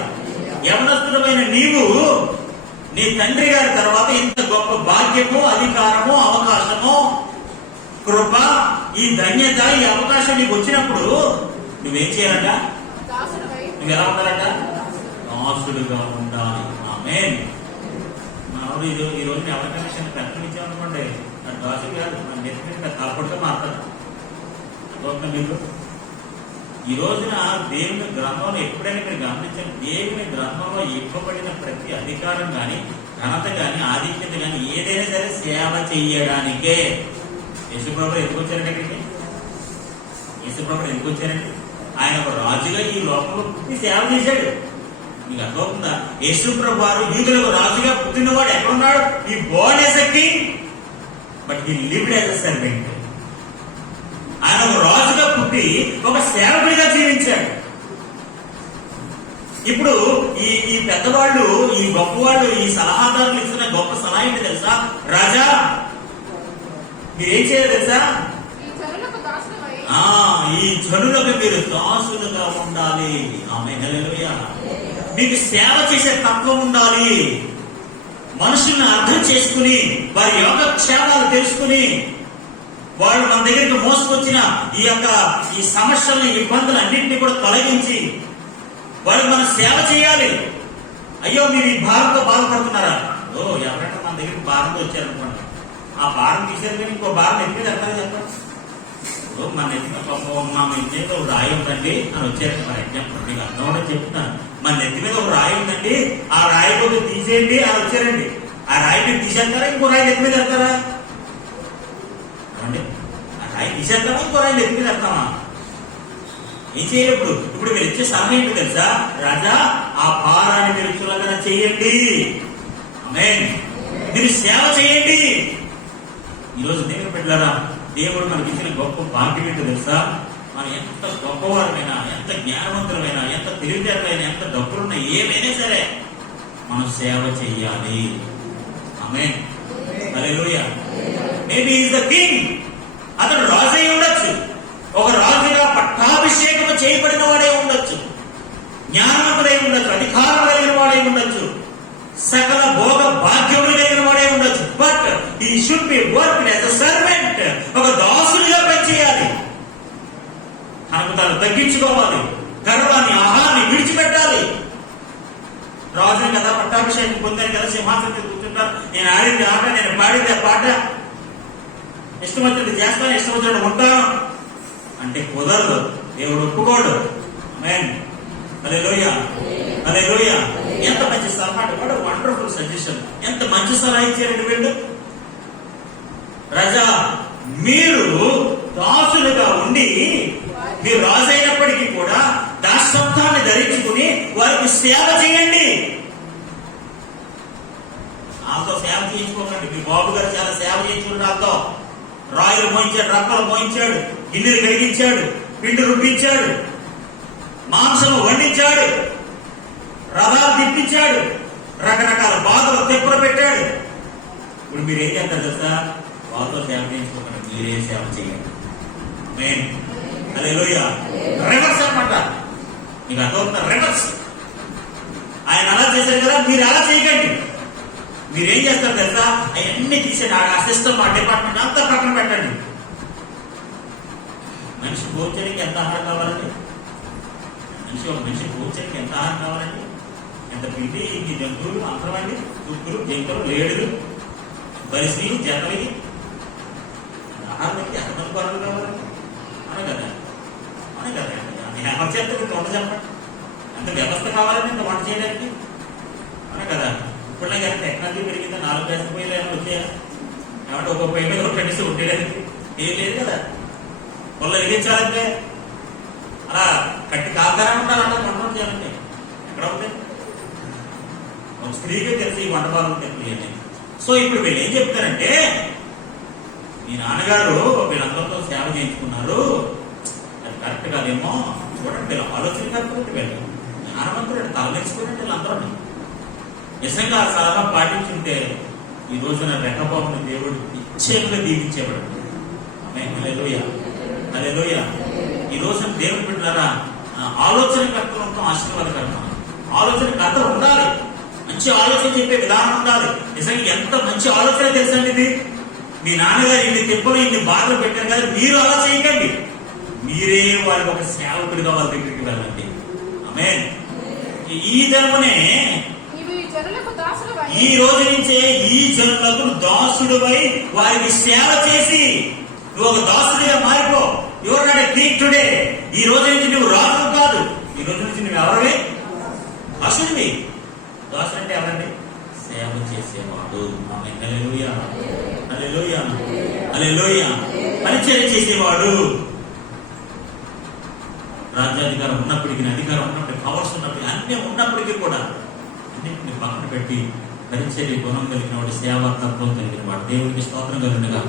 యవనస్తుడమైన నీవు నీ తండ్రి గారి తర్వాత ఇంత గొప్ప భాగ్యము, అధికారము, అవకాశము, కృప, ఈ ధన్యత, ఈ అవకాశం నీకు వచ్చినప్పుడు నువ్వేం చేయాలంట? నువ్వు ఎలా ఉండాలంట? దాసుడుగా ఉండాలి. ఆమేన్. మామూలు ఈ రోజు ఎవరికైనా కష్టం ఇచ్చామనుకోండి, దాసుడు కాదు, మన నెత్తి మీద కాకుండా మాట్లాడతాం. మీకు ఈ రోజున దేవుని గ్రంథంలో ఎప్పుడైనా మీరు గమనించండి, దేవుని గ్రంథంలో ఇవ్వబడిన ప్రతి అధికారం కానీ, ఘనత కానీ, ఆధిక్యత కానీ ఏదైనా సరే సేవ చెయ్యడానికే. యేసుప్రభువు ఎందుకు వచ్చారండి అక్కడికి? యేసుప్రభువు ఎందుకు వచ్చారండి? ఆయన ఒక రాజుగా ఈ లోకంలో పుట్టి సేవ చేశాడు. మీకు అర్థమవుతుందా? యేసుప్రభువు వారు యూదులకు రాజుగా పుట్టినవాడు ఎక్కడున్నాడు? ఈ Born as a king, but he lived as a servant. ఆయన ఒక రాజుగా పుట్టి ఒక సేవకుడిగా జీవించాడు. ఇప్పుడు ఈ పెద్దవాళ్ళు, ఈ గొప్పవాళ్ళు, ఈ సలహాదారులు ఇస్తున్న గొప్ప సలహా ఏంటి తెలుసా? రాజా, మీరేం చేయాలి తెలుసా? ఈ జనులకు మీరు దాసులుగా ఉండాలి. ఆమేన్, హల్లెలూయా. మీకు సేవ చేసే తత్వం ఉండాలి. మనుషుల్ని అర్థం చేసుకుని, వారి యోగక్షేమాలు తెలుసుకుని, వాళ్ళు మన దగ్గరికి మోసుకొచ్చిన ఈ సమస్యల్ని, ఇబ్బందులు అన్నింటినీ కూడా తొలగించి వాళ్ళకి మనం సేవ చేయాలి. అయ్యో, మీరు ఈ భారంతో బాధపడుతున్నారా? ఎవరైనా మన దగ్గరికి భారంతో వచ్చారనుకోండి, ఆ భారం తీసేది కానీ ఇంకో భారం ఎత్తి ఎక్కడ చెప్పండి. మన నెత్తి మీద ఒక రాయి ఉందండి అని వచ్చారు. మన ఎగ్జాంపుల్ మీకు అర్థం కూడా చెప్తున్నాను. మన నెత్తి మీద ఒక రాయి ఉందండి, ఆ రాయి కొద్ది తీసేయండి అని వచ్చారండి. ఆ రాయి మీరు తీసేస్తారా, ఇంకో రాయి నెత్తి మీద వెళ్తారా? ఆ రాయి తీసేస్తామా, ఇంకో రాయి నెత్తి మీద వెళ్తామా? ఏం చేయాలి? ఇప్పుడు మీరు ఇచ్చే సలహా ఏంటి తెలుసా? రాజా, ఆ భారాన్ని మీరు చులకన చేయండి. ఆమేన్. మీరు సేవ చేయండి. ఈరోజు దేవుని బిడ్డలారా, దేవుడు మనకి ఇచ్చిన గొప్ప భాగ్యం ఏంటో తెలుసా? మనం ఎంత గొప్పవారమైనా, ఎంత జ్ఞానవంతులమైనా, ఎంత తెలివితేటలైనా, ఎంత డబ్బులున్నా, ఏమైనా సరే మనం సేవ చెయ్యాలి. Amen, hallelujah. Maybe is the king. అతడు రాజు అయి ఉండొచ్చు, ఒక రాజుగా పట్టాభిషేకం చేయబడిన వాడే ఉండొచ్చు, జ్ఞానవంతుడై ఉండొచ్చు, అధికారం కలిగిన వాడే ఉండొచ్చు, సకల భోగ భాగ్యములు కలిగిన వాడే ఉండొచ్చు. But he should be worked as a servant. ఒక దాసునిగా పనిచేయాలి. తనకు తాను తగ్గించుకోవాలి, గర్వాన్ని, ఆహారాన్ని విడిచిపెట్టాలి. రాజుని కదా, పట్టాభిషేకం పొందాను కదా, సింహాసనం కూర్చుంటారు, నేను ఆడింది ఆట, నేను పాడింది పాట, ఇష్టం వచ్చినట్టు చేస్తాను, ఇష్టం వచ్చినట్టు ఉంటాను అంటే కుదరదు. దేవుడు ఒప్పుకోడు. ఆమేన్, హల్లెలూయా, హల్లెలూయా. ఎంత మంచి సలహా, వాట్ వండర్ఫుల్ సజెషన్. ఎంత మంచి సలహా ఇచ్చారండి వీళ్ళు. రాజా, మీరు దాసులుగా ఉండి, మీరు రాజు అయినప్పటికీ కూడా దాసత్వాన్ని ధరించుకుని వారికి సేవ చేయండి. నాతో సేవ చేయించుకోకండి. మీ బాబు గారు చాలా సేవ చేయించుకుని నాతో రాయులు మోయించాడు, రప్పలు మోయించాడు, గిన్నెలు కడిగించాడు, పిండి రుబ్బించాడు, మాంసం వండించాడు, రథాలు తిప్పించాడు, రకరకాల బాధలు తెప్పులు పెట్టాడు. ఇప్పుడు మీరేం చేస్తారు తెలుసా? వాళ్ళతో సేవ చేయించుకోకండి, మీరే సేవ చేయండి. ఆమేన్, హల్లెలూయా. రివర్స్ అన్నమాట. మీకు అర్థమవుతుందా? రివర్స్. ఆయన అలా చేశారు కదా, మీరు అలా చేయకండి. మీరేం చేస్తారు తెలుసా? అవన్నీ తీసేయండి. ఆ సిస్టమ్, ఆ డిపార్ట్మెంట్ అంతా పక్కన పెట్టండి. మనిషి భోజనానికి ఎంత ఆహారం కావాలండి? ఒక మనిషి భోజనానికి ఎంత ఆహారం కావాలండి? ఎంత పిండి, ఇన్ని జంతువులు, అంతరమండి, దుక్కులు, జంతువులు, లేడులు, పరిస్థితి, జతవి, ఆహారానికి ఎంతమంది పనులు కావాలండి? అవును కదా, అవును కదా. ఎవరి చేత వంట చెప్పండి. ఎంత వ్యవస్థ కావాలండి ఇంత వంట చేయడానికి? అవును కదా. ఇప్పుడునే కానీ టెక్నాలజీ పెరిగింది, 4 గ్యాస్ పొయ్యిలు ఏమైనా వచ్చాయా? ఏమంటే ఒక పొయ్యి మీద ఒక కనీసం ఉండేదానికి ఏం లేదు కదా. వాళ్ళు వెలిగించాలంటే అలా కట్టి కాకనే ఉండాలంటే వంట చేయాలంటే ఎక్కడ ఉంటాయి? ఒక స్త్రీకే తెలిసి ఈ వంట బాగా తెలియదు. సో ఇప్పుడు వీళ్ళు ఏం చెప్తారంటే, మీ నాన్నగారు వీళ్ళందరితో సేవ చేయించుకున్నారు, అది కరెక్ట్ కాదేమో చూడండి, వీళ్ళు ఆలోచన కరెక్ట్, వీళ్ళు జ్ఞానవంతుడు తలదించుకున్నట్టు వీళ్ళందరూ నిజంగా సలహా పాటించుంటే ఈ రోజున రెహబామును దేవుడు నిశ్చయంగా దీవించేవాడు. హల్లెలూయా, హల్లెలూయా. ఈ రోజున దేవుని బిడ్డలారా, ఆలోచనకర్తలు ఉంటాం, ఆశీర్వాదకర్త ఆలోచనకర్త ఉండాలి, మంచి ఆలోచన చెప్పే విధానం ఉండాలి. నిజంగా ఎంత మంచి ఆలోచన తెలుసండి ఇది. మీ నాన్నగారు ఇన్ని తిప్పలు ఇన్ని బాధలు పెట్టారు కదా, మీరు అలా చేయకండి, మీరే వారికి ఒక సేవకుడిగా వాళ్ళ దగ్గరికి వెళ్ళండి. ఆమేన్. ఈ దినమునే ఈ రోజు నుంచే ఈ జనులకు దాసుడువై వారికి సేవ చేసి నువ్వు ఒక దాసుడిగా మారిపో. Your not a king today. ఈ రోజు నుంచి నువ్వు రాజు కాదు, ఈ రోజు నుంచి నువ్వు ఎవరివి? దాసుడివి. దాసుడు అంటే ఎవరండి? సేవ చేసేవాడు. ఆమేన్. హల్లెలూయా, హల్లెలూయా, హల్లెలూయా. పరిచర్య చేసేవాడు. రాజ్యాధికారం ఉన్నప్పటికీ, అధికారం ఉన్నప్పటికీ, పవర్స్ ఉన్నప్పటికీ, అన్ని ఉన్నప్పటికీ కూడా అన్నింటిని పక్కన పెట్టి పరిచర్య గుణం కలిగిన వాడు, సేవా తత్వం కలిగిన వాడు. దేవుడికి స్తోత్రం కలిగినగా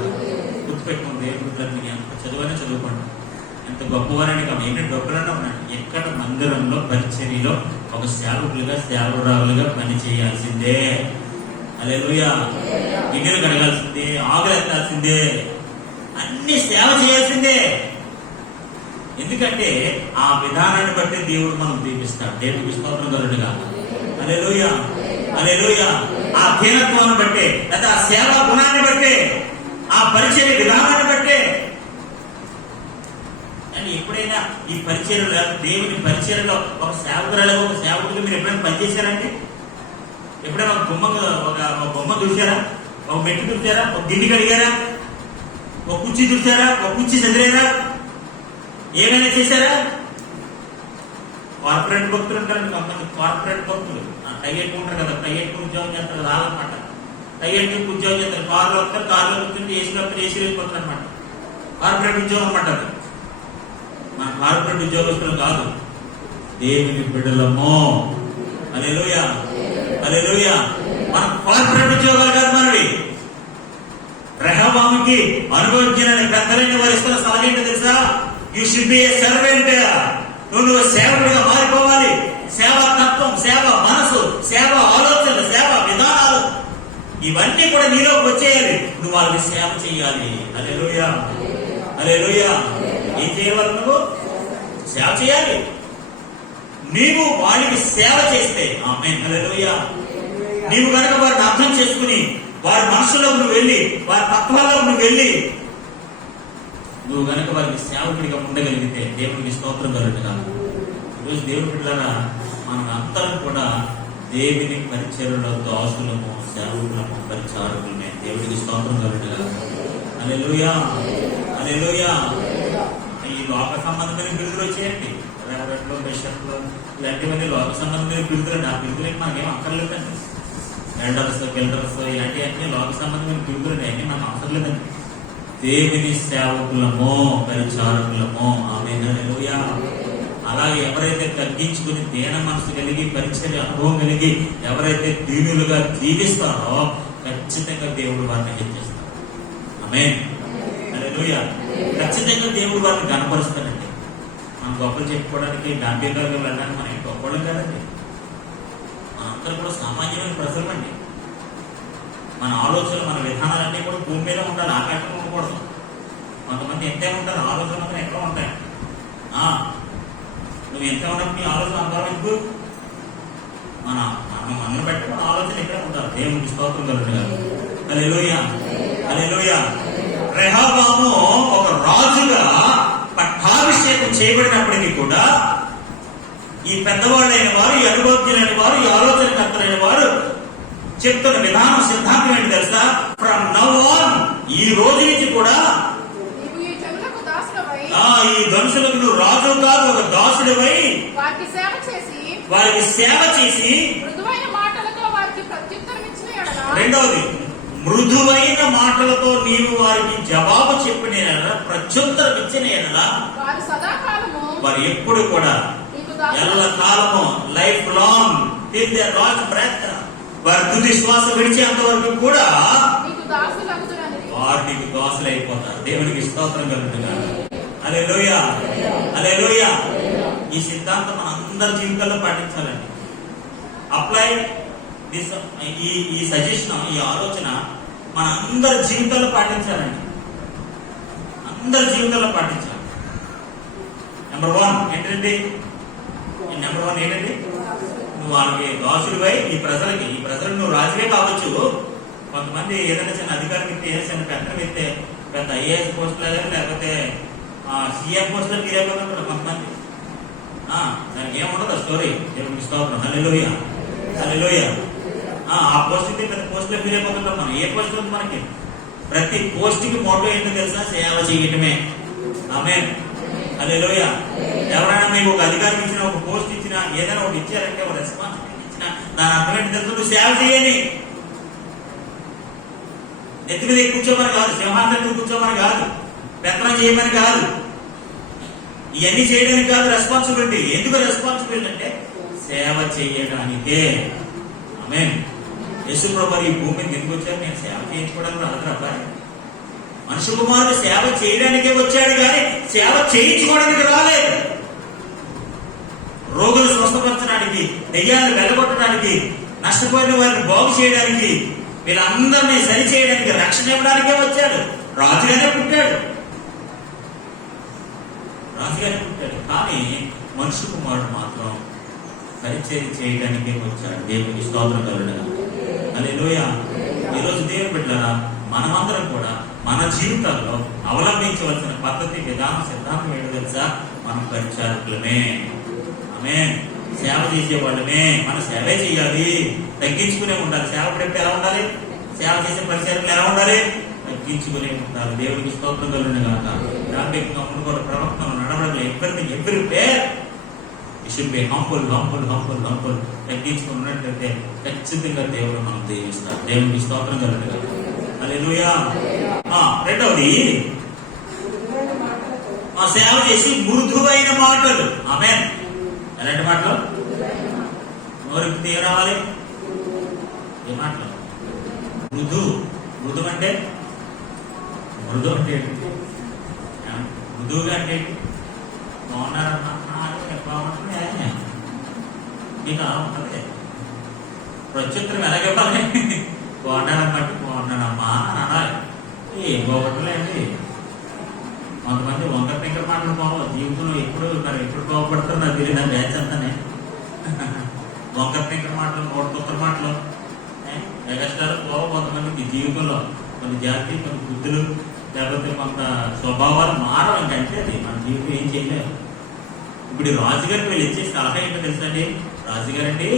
గుర్తుపెట్టుకుని దేవుడికి ఎంత చదువైనా చదువుకోండి, ఎంత గొప్పవారని కాదు, ఎన్ని డబ్బులైనా ఉన్నాడు, ఎక్కడ మందిరంలో పరిచర్యలో ఒక సేవకులుగా సేవకురాలుగా పని చేయాల్సిందే. హల్లెలూయా. గిన్నెలు కడగాల్సిందే, ఆకులు ఎత్తాల్సిందే, అన్ని సేవ చేయాల్సిందే. ఎందుకంటే ఆ విధానాన్ని బట్టి దేవుడు మనం దీపిస్తాడు. దేవుడికి స్తోత్రం కలుగునుగా. హల్లెలూయా, హల్లెలూయా. ఆ దీనత్వాన్ని బట్టే, లేదా ఆ సేవా గుణాన్ని బట్టే, ఆ పరిచర్య విధానాన్ని బట్టే. అని ఎప్పుడైనా ఈ పరిచర్యలో, దేవుని పరిచర్యలో ఒక సేవకురాలుగా, ఒక సేవకుడిగా మీరు ఎప్పుడైనా పనిచేశారంటే, ఎప్పుడైనా ఒక బొమ్మ చూసారా? ఒక మెట్టు చూసారా? ఒక గిన్నె కడిగారా? ఒక కుర్చీ చూసారా? ఒక కుర్చీ చదివారా? ఏమైనా చేశారా? కార్పొరేట్ భక్తులు ఉంటారు, కొంతమంది కార్పొరేట్ భక్తులు టైగెట్ ఉంటారు కదా, టైగెట్ ఉద్యోగం చేస్తారు కదా, అనమాట. టైగెట్ ఉద్యోగం చేస్తారు, కారులో వస్తారు, కారులో కూర్చుంటే ఏసీ వెళ్ళిపోతారు అనమాట. కార్పొరేట్ ఉద్యోగం అనమాట అది. మన కార్పొరేట్ ఉద్యోగస్తులు కాదు, దేవుని బిడ్డలమో. హల్లెలూయా, హల్లెలూయా. మన కార్పొరేట్ ఉద్యోగాలు కాదు మనవి. రెహబాముకి అనుభవజ్ఞులైన పెద్దలైన వారు ఇస్తున్న సలహా ఏంటో తెలుసా? You should be A servant. నువ్వు సేవకుడిగా మారిపోవాలి. సేవా తత్వం, సేవ మనసు, సేవ ఆలోచన, సేవ విధానాలు ఇవన్నీ కూడా నీలోకి వచ్చేయాలి. నువ్వు వాళ్ళకి సేవ చేయాలి. హల్లెలూయా, హల్లెలూయా. ఏం చేయాలి? నువ్వు సేవ చేయాలి. నీవు వారికి సేవ చేస్తే, ఆమేన్, హల్లెలూయా. నీవు కనుక వారిని అర్థం చేసుకుని వారి మనసులోకి నువ్వు వెళ్ళి, వారి తత్వాల్లోకి నువ్వు వెళ్ళి, నువ్వు కనుక వారికి సేవకుడిగా ఉండగలిగితే దేవుడికి స్తోత్రం కలుగునుగా. ఈరోజు దేవుడి బిడ్డలారా, మనం అందరం కూడా దేవుని పరిచర్యలో దాసులము, సేవకులము, పరిచారకులమే. దేవుడికి స్తోత్రం కలుగునుగా. హల్లెలూయా, హల్లెలూయా. ఈ లోక సంబంధమైన బిరుదులు వచ్చేయండి, రెవరెండ్లు, బిషప్లు, ఇలాంటివన్నీ లోక సంబంధమైన బిరుదులు. ఆ బిరుదులకి మనకేం అక్కర్లేదండి. ఎల్డర్స్, బిల్డర్స్, ఇలాంటివన్నీ లోక సంబంధమైన బిరుదులు, అన్నీ మనకు అవసరం లేదండి. దేవుని సేవకులమో, పరిచారకులమో. ఆమేన్, హల్లెలూయా. అలాగే ఎవరైతే తగ్గించుకుని దీన మనసు కలిగి, పరిచర్య అనుభవం కలిగి, ఎవరైతే దీనులుగా జీవిస్తారో ఖచ్చితంగా దేవుడు వారిని హెచ్చిస్తాడు. ఆమేన్, హల్లెలూయా. ఖచ్చితంగా దేవుడు వారిని కనపరుస్తాడండి. మనం గొప్పలు చెప్పుకోవడానికి, గాంభీర్యంగా వెళ్ళడానికి మనం గొప్పడం కాదండి. మనందరూ కూడా సామాన్యమైన ప్రజలు అండి. మన ఆలోచనలు, మన విధానాలన్నీ కూడా భూమి మీద ఉండాలి, ఆకాశంలో ఉండకూడదు. కొంతమంది ఎంతే ఉంటారు, ఆలోచన మాత్రం ఎక్కడ ఉంటాయి. నువ్వు ఎంత ఉన్నప్పుడు నీ ఆలోచన అంతవరకు ఎందుకు? మనల్ని బట్టి మన ఆలోచన ఎక్కడ ఉంటారు. దేవునికి స్తోత్రం కలుగునుగా. హల్లెలూయా, హల్లెలూయా. రెహబాము ఒక రాజుగా పట్టాభిషేకం చేయబడినప్పటికీ కూడా ఈ పెద్దవాళ్ళైన వారు, ఈ అనుభవజ్ఞులైన వారు, ఈ ఆలోచనకర్తలైన వారు చెప్తున్న విధానం, సిద్ధాంతం ఏంటి తెలుసా? ఫ్రమ్ నౌ ఆన్, ఈ రోజు నుంచి కూడా ఈ ధనుషులకు నువ్వు రాజు కాదు, ఒక దాసుడివై వారికి సేవ చేసి, మృదువైన మాటలతో వారికి ప్రత్యుత్తరం రెండవది, మృదువైన మాటలతో నీవు వారికి జవాబు చెప్పిన యెడల, ప్రత్యుత్తరం ఇచ్చిన యెడల, వారు సదాకాలము వారు ఎప్పుడు కూడా నీకు దాసులు ఎల్ల కాలము, life long, till the last breath, వారి తుది శ్వాస విడిచేంత వరకు కూడా నీకు దాసులగుదురని వారు నీకు దోసలు అయిపోతారు. దేవునికి స్తోత్రం కలుగునుగా. హల్లెలూయా, హల్లెలూయా. ఈ సిద్ధాంతం మన అందరి జీవితాల్లో పాటించాలండి. అప్లై దిస్, ఈ సజెషన్, ఈ ఆలోచన మన అందరి జీవితాల్లో పాటించాలండి. అందరి జీవితాల్లో పాటించాలి. నెంబర్ 1 ఏంటండి? నెంబర్ 1 ఏంటండి? నువ్వు వాళ్ళకి దాసుడివై ఈ ప్రజలకు నువ్వు రాజువే కావచ్చు. కొంతమంది ఏదైనా చిన్న అధికారం ఇస్తే, చిన్న పెద్ద ఇస్తే, పెద్ద ఐఏఎస్ పోస్టులు లేకపోతే సీఎం పోస్టులు మీరైపోతుంటారు కొంతమంది. దానికి ఏముండదు స్టోరీ. దేవునికి స్తోత్రం. హల్లెలూయా, హల్లెలూయా. ఆ పోస్ట్ అయితే పెద్ద పోస్టులో మీరైపోతుంటాం. మనం ఏ పోస్ట్ ఉంది మనకి? ప్రతి పోస్ట్కి మోటో ఏంటో తెలుసా? సేవ చేయటమే. ఆమేన్, హల్లెలూయా. ఎవరైనా మీకు ఒక అధికారం ఇచ్చినా, ఒక పోస్ట్ ఇచ్చినా, ఏదైనా ఒకటి ఇచ్చారంటే, ఒక రెస్పాన్సిబిలిటీ ఇచ్చినా, దాని అర్థం ఏంటి తెలుసు? నువ్వు సేవ చేయని. నెత్తి మీద కూర్చోమని కాదు, సింహాసనం కూర్చోమని కాదు, పెత్తనం చేయమని కాదు, ఇవన్నీ చేయడానికి కాదు రెస్పాన్సిబిలిటీ. ఎందుకు రెస్పాన్సిబిలిటీ అంటే సేవ చేయడానికే. ఆమేన్. యేసు ప్రభువు ఈ భూమి మీదకి ఎందుకు వచ్చారు? నేను సేవ చేయించుకోవడానికి రాదు అబ్బాయి. మనుషు కుమారుడు సేవ చేయడానికే వచ్చాడు కానీ సేవ చేయించుకోవడానికి రాలేదు. రోగులు స్వస్థపరచడానికి, దెయ్యాలను వెళ్ళగొట్టడానికి, నష్టపోయిన వారిని బాగు చేయడానికి, వీళ్ళందరినీ సరి చేయడానికి, రక్షణ ఇవ్వడానికే వచ్చాడు. రాజుగానే పుట్టాడు. కానీ మనుషు కుమారుడు మాత్రం పరిచయం చేయడానికే వచ్చాడు. దేవునికి స్తోత్రం కలుగునుగా. హల్లెలూయా. ఈరోజు దేవుని బిడ్డలారా, మనమందరం కూడా మన జీవితాల్లో అవలంబించవలసిన పద్ధతి, విధానం, సిద్ధాంతం ఏంటో తెలుసా? మనం పరిచారకులమే. ఆమేన్. సేవ చేసేవాళ్ళమే. మన సేవే చేయాలి, తగ్గించుకునే ఉండాలి. సేవకుడు ఎప్పుడు ఎలా ఉండాలి? సేవ చేసే పరిచారకులు ఎలా ఉండాలి? తగ్గించుకునే ఉండాలి. దేవునికి స్తోత్రం కలుగునుగా. రాంబేకంగా ఉండకూడదు, ప్రవక్తను నడవడం, ఎవరి పేరు హంపుల్ తగ్గించుకుని ఉన్నట్లయితే ఖచ్చితంగా దేవుడు మనం దీవిస్తాడు. దేవునికి స్తోత్రం కలుగునుగా. హల్లెలూయా. రెండవది, సేవ చేసి మృదువైన మాటలు. ఆమేన్. ఎలాంటి మాటలు? నోరికి తీయ రావాలి. ఏ మాటలు? మృదు అంటే మృదువుగా అంటే బాగున్నారమ్మా, బాగుంటుంది, మీకు అలా ఉంటుంది. ప్రత్యుత్తరం ఎలాగివ్వాలి? బాగున్నారమ్మంటే బాగున్నానమ్మా అని అనాలి. ఏం బాగుంటలేండి. కొంతమంది వంకర టింకర మాటలు బాగోవు. జీవితంలో ఎప్పుడు బాగుపడతారో నాకు తెలియదు. నా బ్యాచ్ అంతానే వంకర టింకర మాటలు, నోటుకొత్తర మాటలు, మెగాస్టార్ బాగు. కొంతమందికి జీవితంలో కొన్ని జాతి, కొన్ని బుద్ధులు, లేకపోతే కొంత స్వభావాలు మారడం కంటే అది మన జీవితం ఏం చేయలేదు. ఇప్పుడు రాజుగారికి వీళ్ళు ఇచ్చే సలహా ఏంటో తెలుసండి? రాజుగారండి,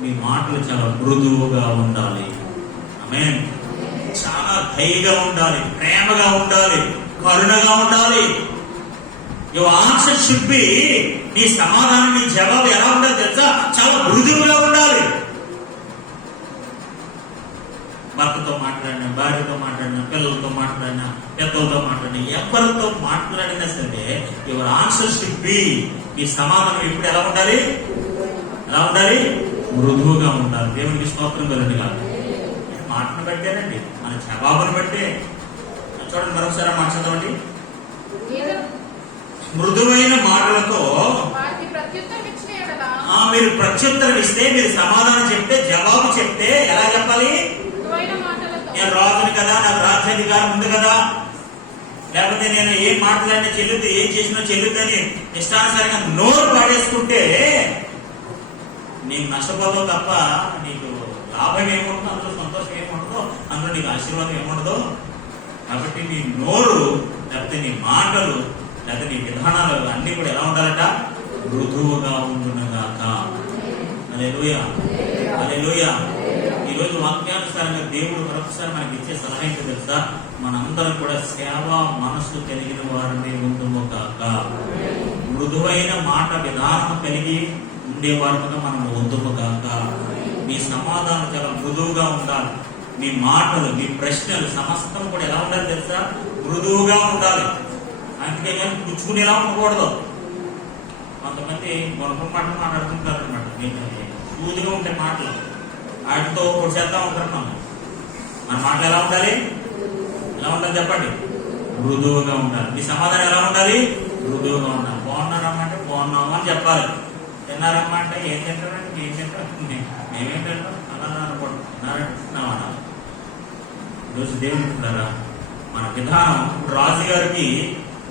మీ మాటలు చాలా మృదువుగా ఉండాలి. ఆమేన్. చాలా దయగా ఉండాలి, ప్రేమగా ఉండాలి, కరుణగా ఉండాలి. యువర్ ఆన్సర్ షుడ్ బి, నీ సమాధానం, నీ జవాబు ఎలా ఉండాలి తెలుసా? చాలా మృదువుగా ఉండాలి. భర్తతో మాట్లాడినా, భార్యతో మాట్లాడినా, పిల్లలతో మాట్లాడినా, పెద్దలతో మాట్లాడినా, ఎవరితో మాట్లాడినా సరే యువర్ ఆన్సర్ షుడ్ బి, ఈ సమాధానం ఇప్పుడు ఎలా ఉండాలి? ఎలా ఉండాలి? మృదువుగా ఉండాలి. దేవునికి స్తోత్రం కలుగునుగా. మాటను బట్టేనండి, మన జవాబును బట్టే. చూడండి మరొకసారి మాట చదవండి. మృదువైన మాటలతో మీరు ప్రత్యుత్తరం ఇస్తే, మీరు సమాధానం చెప్తే, జవాబు చెప్తే ఎలా చెప్పాలి? నేను రాజుని కదా, నాకు రాజ్యాధికారం ఉంది కదా, లేకపోతే నేను ఏం మాట్లాడినా చెల్లుద్ది, ఏం చేసినా చెల్లుద్దని ఇష్టానుసారంగా నోరు పాడేసుకుంటే నీకు నష్టపోతావు తప్ప నీకు లాభం ఏముంటుందో, అందులో సంతోషం ఏముంటుందో, అందులో నీకు ఆశీర్వాదం ఏముండదో. కాబట్టి నీ నోరు, లేకపోతే నీ మాటలు, లేకపోతే నీ విధానాలు అన్ని కూడా ఎలా ఉండాలట? మృదువుగా ఉండునుగాక. హల్లెలూయా, హల్లెలూయా. ఈరోజు వాక్యానుసారంగా దేవుడు మరొకసారి మనకి ఇచ్చే సలహా ఏంటో తెలుసా? మనందరం కూడా సేవా మనస్సు కలిగిన వారిని ఉండుము కాక. మృదువైన మాట విధానం కలిగి ఉండేవారుగా మనం ఉండుము కాక. మీ సమాధానం చాలా మృదువుగా ఉండాలి, మీ మాటలు, మీ ప్రశ్నలు సమస్తం కూడా ఎలా ఉండాలి తెలుసా? మృదువుగా ఉండాలి. అందుకే కానీ పుచ్చుకునేలా ఉండకూడదు. కొంతమంది మరొక మాటలు మాట్లాడుతుంటారు అనమాట. సూదిగా ఉంటే మాటలు వాటితో ఒకటి చేద్దాం ఉంటారు. మన మాటలు ఎలా ఉండాలి? ఎలా ఉండాలి చెప్పండి? మృదువుగా ఉండాలి. మీ సమాధానం ఎలా ఉండాలి? మృదువుగా ఉండాలి. బాగున్నారమ్మంటే బాగున్నాము అని చెప్పాలి. తిన్నారమ్మా అంటే ఏం తింటారంటే ఏం తింటారు, మేమేం తింటాం అలా అనుకోండి. తిన్నారంటున్నాం అనాలి. ఈరోజు దేవుడు అంటున్నారా, మన విధానం ఇప్పుడు రాజు గారికి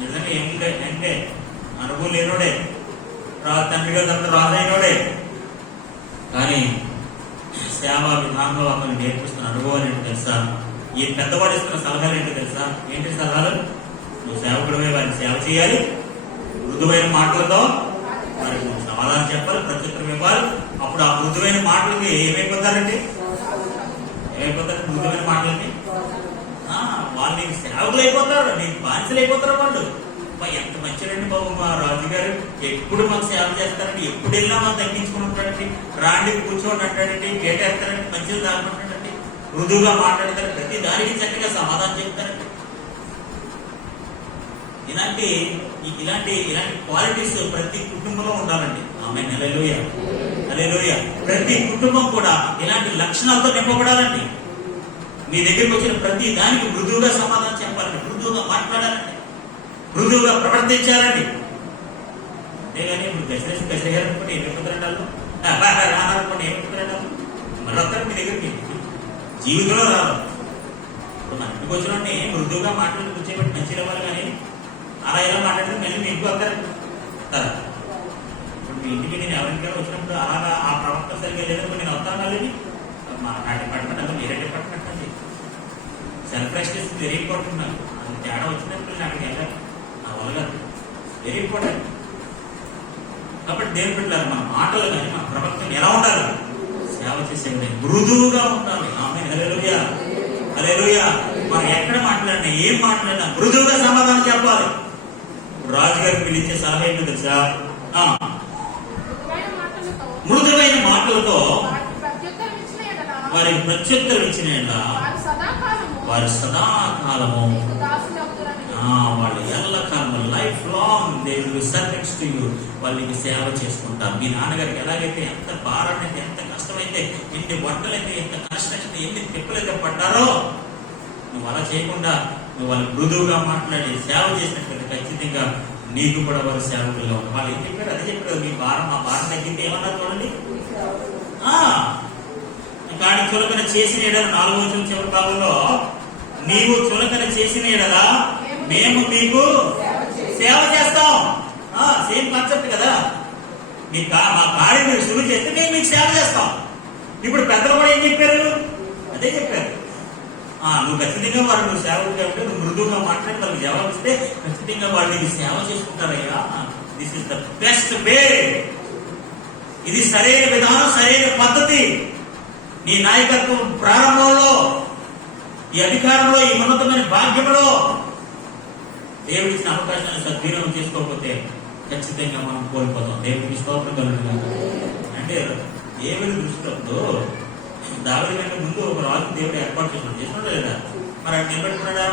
నిజంగా ఏంటే అనుభవం లేనోడే, తండ్రి గారి తర్వాత రాజు అయినోడే, కానీ సేవా విధానంలో అతను నేర్పిస్తున్న అనుభవాలు ఏంటి తెలుసా? ఈ పెద్దవాడు ఇస్తున్న సలహాలు ఏంటో తెలుసా? ఏంటి సలహాలు? నువ్వు సేవకుడివే వారిని సేవ చేయాలి, మృదువైన మాటలతో వారికి నువ్వు సమాధానం చెప్పాలి, ప్రత్యుత్తరం ఇవ్వాలి. అప్పుడు ఆ మృదువైన మాటలకి ఏమైపోతారండి? ఏమైపోతారు? మృదువైన మాటలకి వాళ్ళు నీకు సేవకులు అయిపోతారు, నీకు బానిసలు అయిపోతారు వాళ్ళు. ఎంత మంచిదండి బాబు మా రాజుగారు, ఎప్పుడు మాకు సేవ చేస్తారండి, ఎప్పుడు వెళ్ళినా మాకు తగ్గించుకుని ఉంటాడండి, రాండి కూర్చోండి అంటాడండి, కేటాయిస్తారండి, మంచిది దాకుంటాడండి, మృదువుగా మాట్లాడతారు, ప్రతి దానికి చక్కగా సమాధానం చెప్తారండి. ఇలాంటి క్వాలిటీస్ ప్రతి కుటుంబంలో ఉండాలండి. ఆమేన్, హల్లెలూయా, హల్లెలూయా. ప్రతి కుటుంబం కూడా ఇలాంటి లక్షణాలతో నింపబడాలండి. మీ దగ్గరికి వచ్చిన ప్రతి దానికి మృదువుగా సమాధానం చెప్పాలండి, మృదువుగా మాట్లాడాలండి, మృదువుగా ప్రవర్తించాలండి. అంతేగాని ఇప్పుడు గసిగారనుకోండి ఏమైపోతారండి వాళ్ళు, రాననుకోండి ఏమైపోతారండి వాళ్ళు, మళ్ళీ వస్తారు మీ దగ్గరికి, జీవితంలో రాదు. ఇప్పుడు మన ఇంటికి వచ్చిన మృదువుగా మాట్లాడి కూర్చోబెట్టి మంచిగా ఇవ్వాలి, కానీ అలా ఎలా మాట్లాడితే మళ్ళీ మీ ఇంటికి వస్తారు. ఇప్పుడు మీ ఇంటికి నేను ఎవరింటికైనా వచ్చినప్పుడు అలాగా ఆ ప్రవర్తన సరిగ్గా లేదనుకో నేను వస్తాను. మళ్ళీ నా డిపార్ట్మెంట్ అంతా వేరే డిపార్ట్మెంట్ అండి. Self respect very important. నాకు అది తేడా వచ్చినప్పుడు నాకు వెళ్ళాలి, నా వల్ల వెరీ ఇంపార్టెంట్. కాబట్టి దేవుని బిడ్డలారా, మన మాటలు కానీ మన ప్రవర్తన ఎలా ఉండాలి? సేవ చేసే మృదువుగా ఉండాలి. ఆమేన్, హల్లెలూయా, హల్లెలూయా. మనం ఎక్కడ మాట్లాడినా ఏం మాట్లాడినా మృదువుగా సమాధానం చెప్పాలి. రాజుగారికి పిలిచే సలహా ఏంటో తెలుసా? మృదువైన మాటలతో వారికి ప్రత్యుత్తరం ఇచ్చిన వారి సదాకాలము వాళ్ళు ఎల్లకాలము life long they will be servants to you. వాళ్ళకి సేవ చేసుకుంటారు. మీ నాన్నగారికి ఎలాగైతే ఎంత భారాన్ని, ఎంత కష్టమైతే, ఎన్ని వంటలైతే, ఎంత కష్టమైతే, ఎన్ని తిప్పలైతే పడ్డారో, నువ్వు అలా చేయకుండా నువ్వు వాళ్ళు మృదువుగా మాట్లాడి సేవ చేసినట్లయితే ఖచ్చితంగా నీకు కూడా వారు సేవకులుగా ఉంటారు. వాళ్ళు ఏం చెప్పారు? అదే చెప్పారు, మీ భారం, మా భారం తగ్గితే ఏమన్నారు చూడండి. కానీ చులకన చేసిన ఎడల 4వ వచనం చివరి భాగంలో, నీవు చులకన చేసిన ఎడల మేము మీకు సేవ చేస్తాం. సేమ్ కాన్సెప్ట్ కదా. మా కార్యం మీరు శుభ్రం చేస్తే మేము మీకు సేవ చేస్తాం. ఇప్పుడు పెద్దలు కూడా ఏం చెప్పారు? అదే చెప్పారు. నువ్వు ఖచ్చితంగా వారు నువ్వు సేవలు చేస్తే, నువ్వు మృదువుగా మాట్లాడి వాళ్ళకి జవాబు ఇస్తే ఖచ్చితంగా వాళ్ళు నీకు సేవ చేసుకుంటారయ్యా. This is the best way. ఇది సరైన విధానం, సరైన పద్ధతి. నీ నాయకత్వం ప్రారంభంలో, ఈ అధికారంలో, ఈ ఉన్నతమైన భాగ్యంలో దేవుడిచ్చిన అవకాశాన్ని సద్వినియోగం చేసుకోకపోతే ఖచ్చితంగా మనం కోల్పోతాం. దేవుడికి స్తోత్రం కలుగుతుంది. అంటే దేవుడి దృష్టిలో దావీదు కంటే ముందు ఒక రాజు దేవుడు ఏర్పాటు చేస్తున్నాడు లేదా? మరి అటు నిలబెట్టుకున్నాడా?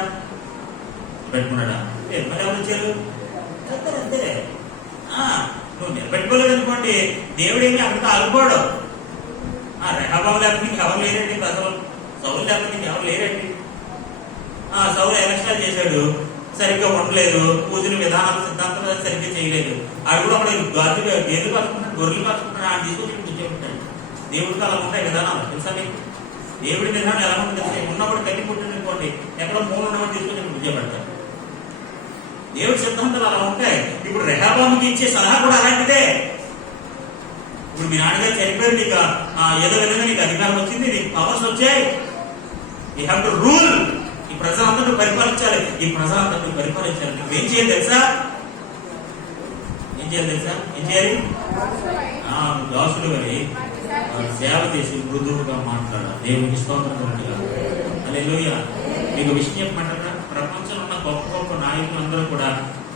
మరి ఎవరు వచ్చారు? అంతే. నువ్వు నిలబెట్టుకోలేదు అనుకోండి, దేవుడు ఏమి అక్కడితో ఆగిపోడు. రెహబాబు లేకపోతే ఇంకెవరు లేరండి, ప్రజలు సౌలు లేకపోతే ఇంకెవరు లేరండి. సౌలు ఎలక్షన్ చేశాడు, సరిగ్గా ఉండలేదు, పూజల విధానాలు సిద్ధాంతాలు సరిగ్గా చేయలేదు. అది కూడా అక్కడ గేదెలు కాసుకుంటాడు, గొర్రెలు కాసుకుంటాడు, ఆయన తీసుకొచ్చి కూర్చోబెట్టాడు. దేవుడికి అలా ఉంటాయి విధానాలు తెలుసా మీకు? దేవుడి విధానం ఎలా ఉంటుంది తెలుసా? ఉన్నప్పుడు కట్టి పుట్టింది అనుకోండి, ఎక్కడో మూల ఉన్నప్పుడు తీసుకొచ్చి కూర్చోబెడతాడు. దేవుడి సిద్ధాంతాలు అలా ఉంటాయి. ఇప్పుడు రెహబాముకి ఇచ్చే సలహా కూడా అలాంటిదే. ఇప్పుడు మీ నాన్నగారు చనిపోయారు, నీకు ఏదో విధంగా నీకు అధికారం వచ్చింది, నీకు పవర్స్ వచ్చాయి, యూ హ్యావ్ టు రూల్. ఈ ప్రజలందరూ పరిపాలించాలి, ఈ ప్రజలందరూ పరిపాలించాలి. నువ్వేం చేయాలి తెలుసా? ఏం చేయాలి? దాసులు అని సేవ చేసి మృదువుగా మాట్లాడాలి. దేవునికి స్తోత్రం కలుగుగా. హల్లెలూయా. మీకు విషయం చెప్పమంటారా? ప్రపంచంలో ఉన్న గొప్ప గొప్ప నాయకులందరూ కూడా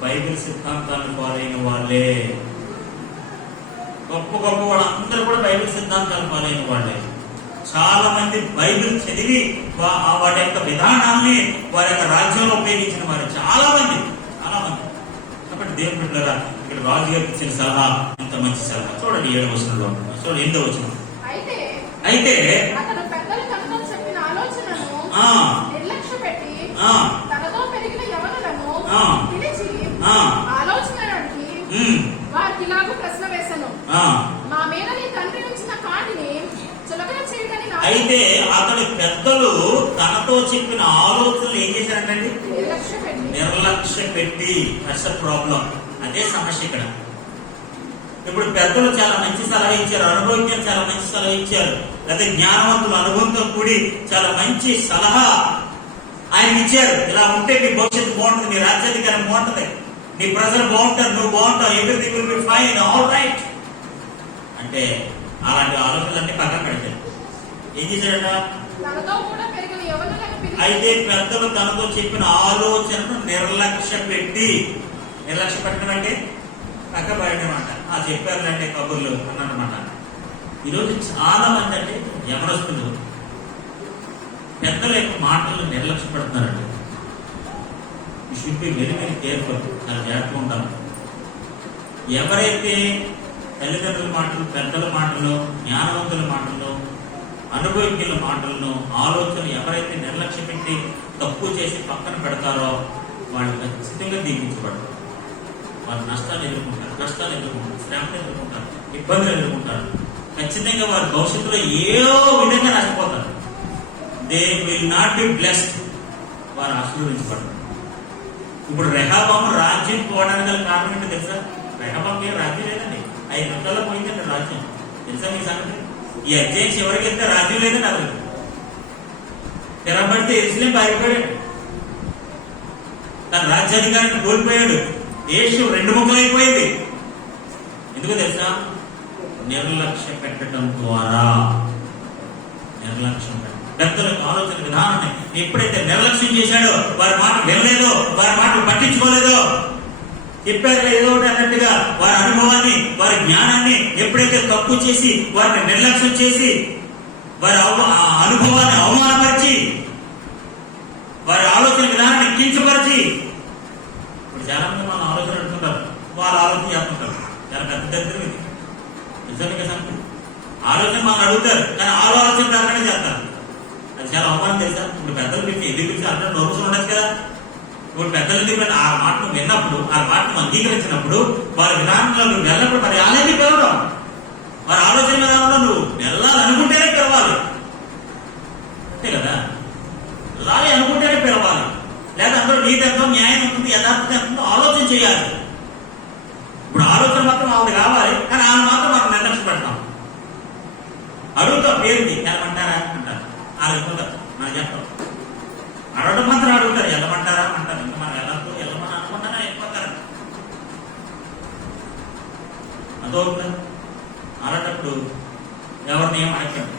బైబిల్ సిద్ధాంతాలను పాలైన వాళ్ళే. గొప్ప వాళ్ళందరూ కూడా బైబిల్ సిద్ధాంతాలు పాలైన వాళ్ళే. చాలా మంది బైబిల్ చదివి వాటి యొక్క విధానాన్ని వారి యొక్క రాజ్యంలో ఉపయోగించిన వారు చాలా మంది. కాబట్టి దేవుని బిడ్డలారా, ఇక్కడ రాజు గారికి ఇచ్చిన సలహా ఎంత మంచి సలహా. చూడండి 7వ వచనంలో, చూడండి 8వ వచనం. అయితే అతడు పెద్దలు తనతో చెప్పిన ఆలోచనను నిర్లక్ష్యపెట్టి తనతో పెరిగిన యవనులను పిలిచి ఆలోచన అడిగి వారికి ఇలాగూ ప్రశ్న వేసెను, మా మీద నీ తండ్రి ఉంచిన కాడిని చులకన చేయడని. అయితే అతడు పెద్దలు తనతో చెప్పిన ఆలోచనలు ఏం చేశారంటండి? నిర్లక్ష్య పెట్టి. That's the problem. అదే సమస్య ఇక్కడ. ఇప్పుడు పెద్దలు చాలా మంచి సలహా ఇచ్చారు, అనుభవజ్ఞులు చాలా మంచి సలహా ఇచ్చారు, లేదా జ్ఞానవంతులు అనుభవంతో కూడి చాలా మంచి సలహా ఆయన ఇచ్చారు. ఇలా ఉంటే నీ భవిష్యత్తు బాగుంటుంది, నీ రాజ్యాధికారం బాగుంటుంది, నీ ప్రజలు బాగుంటారు, నువ్వు బాగుంటావు, everything will be fine, all right అంటే అలాంటి ఆలోచనలన్నీ పక్కన పెడతారు. ఏం చేశారట? అయితే పెద్దలు తనతో చెప్పిన ఆలోచనను నిర్లక్ష్య పెట్టడం అంటే పక్క పడనమాట. చెప్పారులంటే కబుర్లు అన్నమాట. ఈరోజు చాలా మంది అంటే యవనస్తులు పెద్దల యొక్క మాటలను నిర్లక్ష్య పెడుతున్నారండి. You should be very very careful. చాలా జాగ్రత్తగా ఉండాలి. ఎవరైతే తల్లిదండ్రుల మాటలు, పెద్దల మాటలు, జ్ఞానవంతుల మాటలు, అనుభవజ్ఞుల మాటలను, ఆలోచన ఎవరైతే నిర్లక్ష్య పెట్టి తప్పు చేసి పక్కన పెడతారో వాళ్ళు ఖచ్చితంగా దీపించబడతారు. వారు నష్టాలు ఎదుర్కొంటారు, శ్రమను ఎదుర్కొంటారు, ఇబ్బందులు ఎదుర్కొంటారు. ఖచ్చితంగా వారి భవిష్యత్తులో ఏదో విధంగా నష్టపోతారు. They will not be blessed. వారు ఆశీర్వదించబడతారు. ఇప్పుడు రెహబాము రాజ్యం పోవడానికి గల కారణం ఏంటో తెలుసా? రెహబాము ఏ రాజ్యం లేదండి, 5 గంటల్లో పోయిందండి రాజ్యం. తెలుసా మీ సంగతి? ఈ అధ్యాయం చివరికి వెళ్తే రాజ్యం లేదండి. అసలు తెరబడితే ఎరుసలేం పారిపోయాడు, తన రాజ్యాధికారాన్ని కోల్పోయాడు, దేశం 2 ముక్కలైపోయింది. ఎందుకు తెలుసా? నిర్లక్ష్య పెట్టడం ద్వారా. నిర్లక్ష్యం పెద్దలకు ఆలోచన విధానాన్ని ఎప్పుడైతే నిర్లక్ష్యం చేశాడో, వారి మాట వినలేదో, వారి మాటలు పట్టించుకోలేదో, చెప్పారు ఏదో ఒకటి అన్నట్టుగా వారి అనుభవాన్ని, వారి జ్ఞానాన్ని ఎప్పుడైతే తప్పు చేసి వారిని నిర్లక్ష్యం చేసి వారి అనుభవాన్ని అవమానపరిచి వారి ఆలోచన విధానాన్ని కించపరిచి, ఇప్పుడు చాలా మంది మనం ఆలోచన పెట్టుకుంటారు, వాళ్ళు ఆలోచన చేస్తుంటారు. చాలా పెద్ద దరిద్రం ఇది. నిజంగా సంగతి. ఆలోచన మనం అడుగుతారు, కానీ ఆలోచన ప్రకారం చేస్తారు. అది చాలా అవమానం తెలుసా? ఇప్పుడు పెద్దలు పెట్టి ఎదిరించి అందరూ నోరుసు ఉండదు కదా. ఇప్పుడు పెద్దలు ఎదురు ఆ మాటను విన్నప్పుడు, ఆ మాటను అంగీకరించినప్పుడు, వారి విధానంలో నువ్వు వెళ్ళినప్పుడు మరి అలాగే పిలవడం, వారి ఆలోచన విధానంలో నువ్వు వెళ్ళాలనుకుంటేనే పిలవాలి. అంతే కదా? వెళ్ళాలి అనుకుంటేనే పిలవాలి. లేదా అందరూ నీతి ఎంతో, న్యాయం ఎంతో, యథార్థత ఎంతో ఆలోచన చేయాలి. ఇప్పుడు ఆలోచన మాత్రం వాళ్ళకి కావాలి, కానీ ఆమె మాత్రం మనం నిర్లక్ష్యం పెడతాం. అడుగుతాం పేరుంది, వెళ్ళమంటారా అంటారు. ఆలోచుకుంటారు, మనం చెప్తాం. అడగడం మాత్రం అడుగుతారు, వెళ్ళమంటారా అంటారు. ఇంకా మనం వెళ్ళద్దు, వెళ్ళమని అనుకుంటారా వెళ్ళిపోతారు. అదవుతారు. ఆడేటప్పుడు ఎవరిని ఏం అడగండి.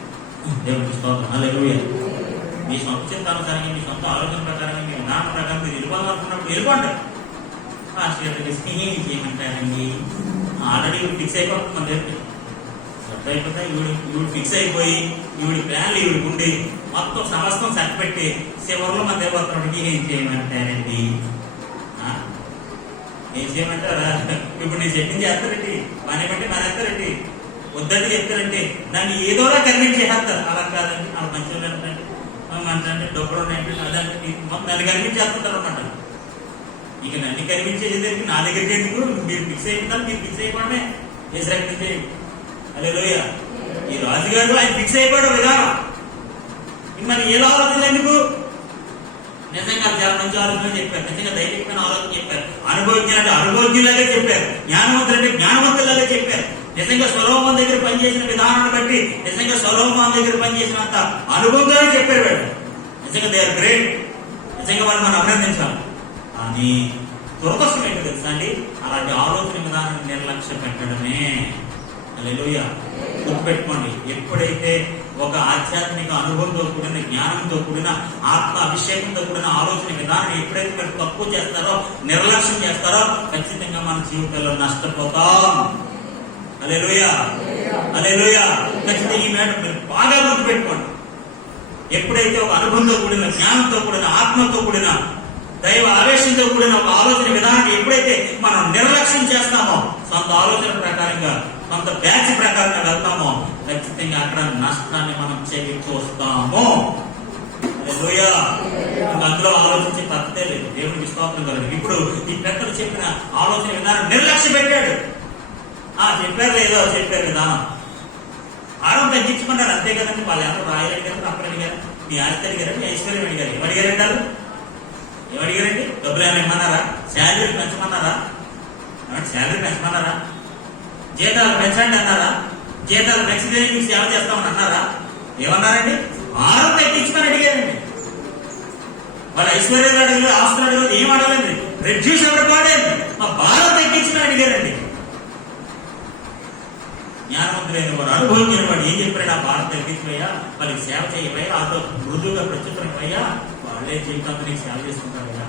దేవుడికి స్తోత్రం, హల్లెలూయా. మీ సొంత చిత్తానుసారంగా, మీ సొంత ఆలోచన ప్రకారంగా, మీ విధానం ప్రకారం మీరు వెళ్ళిపోవాలనుకున్నప్పుడు వెళ్ళిపోండి. ఏం చేయమంటారండి? ఆల్రెడీ ఫిక్స్ అయిపోతుంది మన దగ్గర. అయిపోతే ఈవిడ ఫిక్స్ అయిపోయి ఈవిడి ప్లాన్లు ఈవిడికి ఉండి మొత్తం సమస్తం చక్కపెట్టి చివరిలో మన దగ్గర వస్తున్నప్పటికీ ఏం చేయమంటారండి? ఏం చేయమంటారా? ఇప్పుడు నేను చెప్పింది చేస్తారండి, పని బట్టి మన ఎత్తారండి, వద్దంటే చెప్తారండి, దాన్ని ఏదోలా కన్విన్స్ చేస్తారు. అలా కాదండి, అలా మంచిగా అంటే అంటే డబ్బులు ఉన్నాయంటే అదంటే మొత్తం నన్ను కన్విన్స్ చేస్తుంటారు అన్నమాట. ఇక నన్ను కనిపించేది నా దగ్గరికి ఎందుకు? మీరు ఫిక్స్ అయిపోతారు, మీరు ఫిక్స్ అయిపోవడమే చేసేయండి. హల్లెలూయా. ఈ రాజుగారు ఆయన ఫిక్స్ అయిపోయాడు విధానం. మరి ఏ ఆలోచన ఎందుకు? నిజంగా చాలా మంచి ఆలోచన చెప్పారు, నిజంగా ధైర్యమైన ఆలోచన చెప్పారు, అనుభవించినట్టు అనుభవించేలాగా చెప్పారు, జ్ఞానవంతులంటే జ్ఞానవంతులాగా చెప్పారు. నిజంగా సొలొమోను దగ్గర పనిచేసిన విధానాన్ని బట్టి, నిజంగా సొలొమోను దగ్గర పనిచేసినంత అనుభవంగానే చెప్పారు వాడు. నిజంగా దే ఆర్ గ్రేట్. నిజంగా వాళ్ళు మనం అభినందించాలి. కానీ దురదృష్టం ఏంటో తెలుసా అండి? అలాంటి ఆలోచన విధానాన్ని నిర్లక్ష్య పెట్టడమే. హల్లెలూయా. గుర్తుపెట్టుకోండి, ఎప్పుడైతే ఒక ఆధ్యాత్మిక అనుభవంతో కూడిన, జ్ఞానంతో కూడిన, ఆత్మ అభిషేకంతో కూడిన ఆలోచన విధానం ఎప్పుడైతే మీరు తక్కువ చేస్తారో, నిర్లక్ష్యం చేస్తారో, ఖచ్చితంగా మన జీవితంలో నష్టపోతాం. హల్లెలూయా, హల్లెలూయా. ఖచ్చితంగా ఈ మాట మీరు బాగా గుర్తుపెట్టుకోండి. ఎప్పుడైతే ఒక అనుభవంతో కూడిన, జ్ఞానంతో కూడిన, ఆత్మతో కూడిన, దైవ ఆవేశంతో కూడిన ఒక ఆలోచన విధానాన్ని ఎప్పుడైతే మనం నిర్లక్ష్యం చేస్తామో, సొంత ఆలోచన ప్రకారంగా, సొంత బ్యాచ్ ప్రకారంగా వెళ్తామో, ఖచ్చితంగా అక్కడ నష్టాన్ని మనం చేకూరుస్తాము. హల్లెలూయా. అందులో ఆలోచించే పద్ధతే లేదు. దేవునికి స్తోత్రం కలదు. ఇప్పుడు ఈ పెద్దలు చెప్పిన ఆలోచన విధానం నిర్లక్ష్యం పెట్టాడు. చెప్పారు లేదో చెప్పారు విధానం ఆరం తగ్గించుకున్నారు అంతే కదండి. వాళ్ళు ఎవరు రాయలు అడిగారు, అప్పుడు అడిగారు, మీ ఆస్తి అడిగారు, మీ ఐశ్వర్యం అడిగారు. ఏమడిగారంటారు? ఏమడిగారండి? డబ్బులు ఏమైనా ఇమ్మన్నారా? శాలరీ పెంచమన్నారా? శాలరీ పెంచమన్నారా? జీతాలు పెంచండి అన్నారా? జీతాలు పెంచితే మీకు సేవ చేస్తామని అన్నారా? ఏమన్నారండి? ఆరం తగ్గించుకొని అడిగారండి. వాళ్ళ ఐశ్వర్యాలు అడగలేదు, ఆస్తులు అడగలేదు, ఏం అడగలేదు. రెడ్యూస్ అవ్వడం మా భారం తగ్గించుకొని అడిగారండి. జ్ఞానవంతులైన వారు, అనుభవించిన వాడు ఏం చెప్పాడు? ఆ భారం తగ్గించవయ్యా, వాళ్ళకి సేవ చేయవయ్యా, అదో మృదువుగా ప్రత్యుత్తరమయ్యా, వాళ్ళే జీవితాంతం నీకు సేవ చేసుకుంటారయ్యా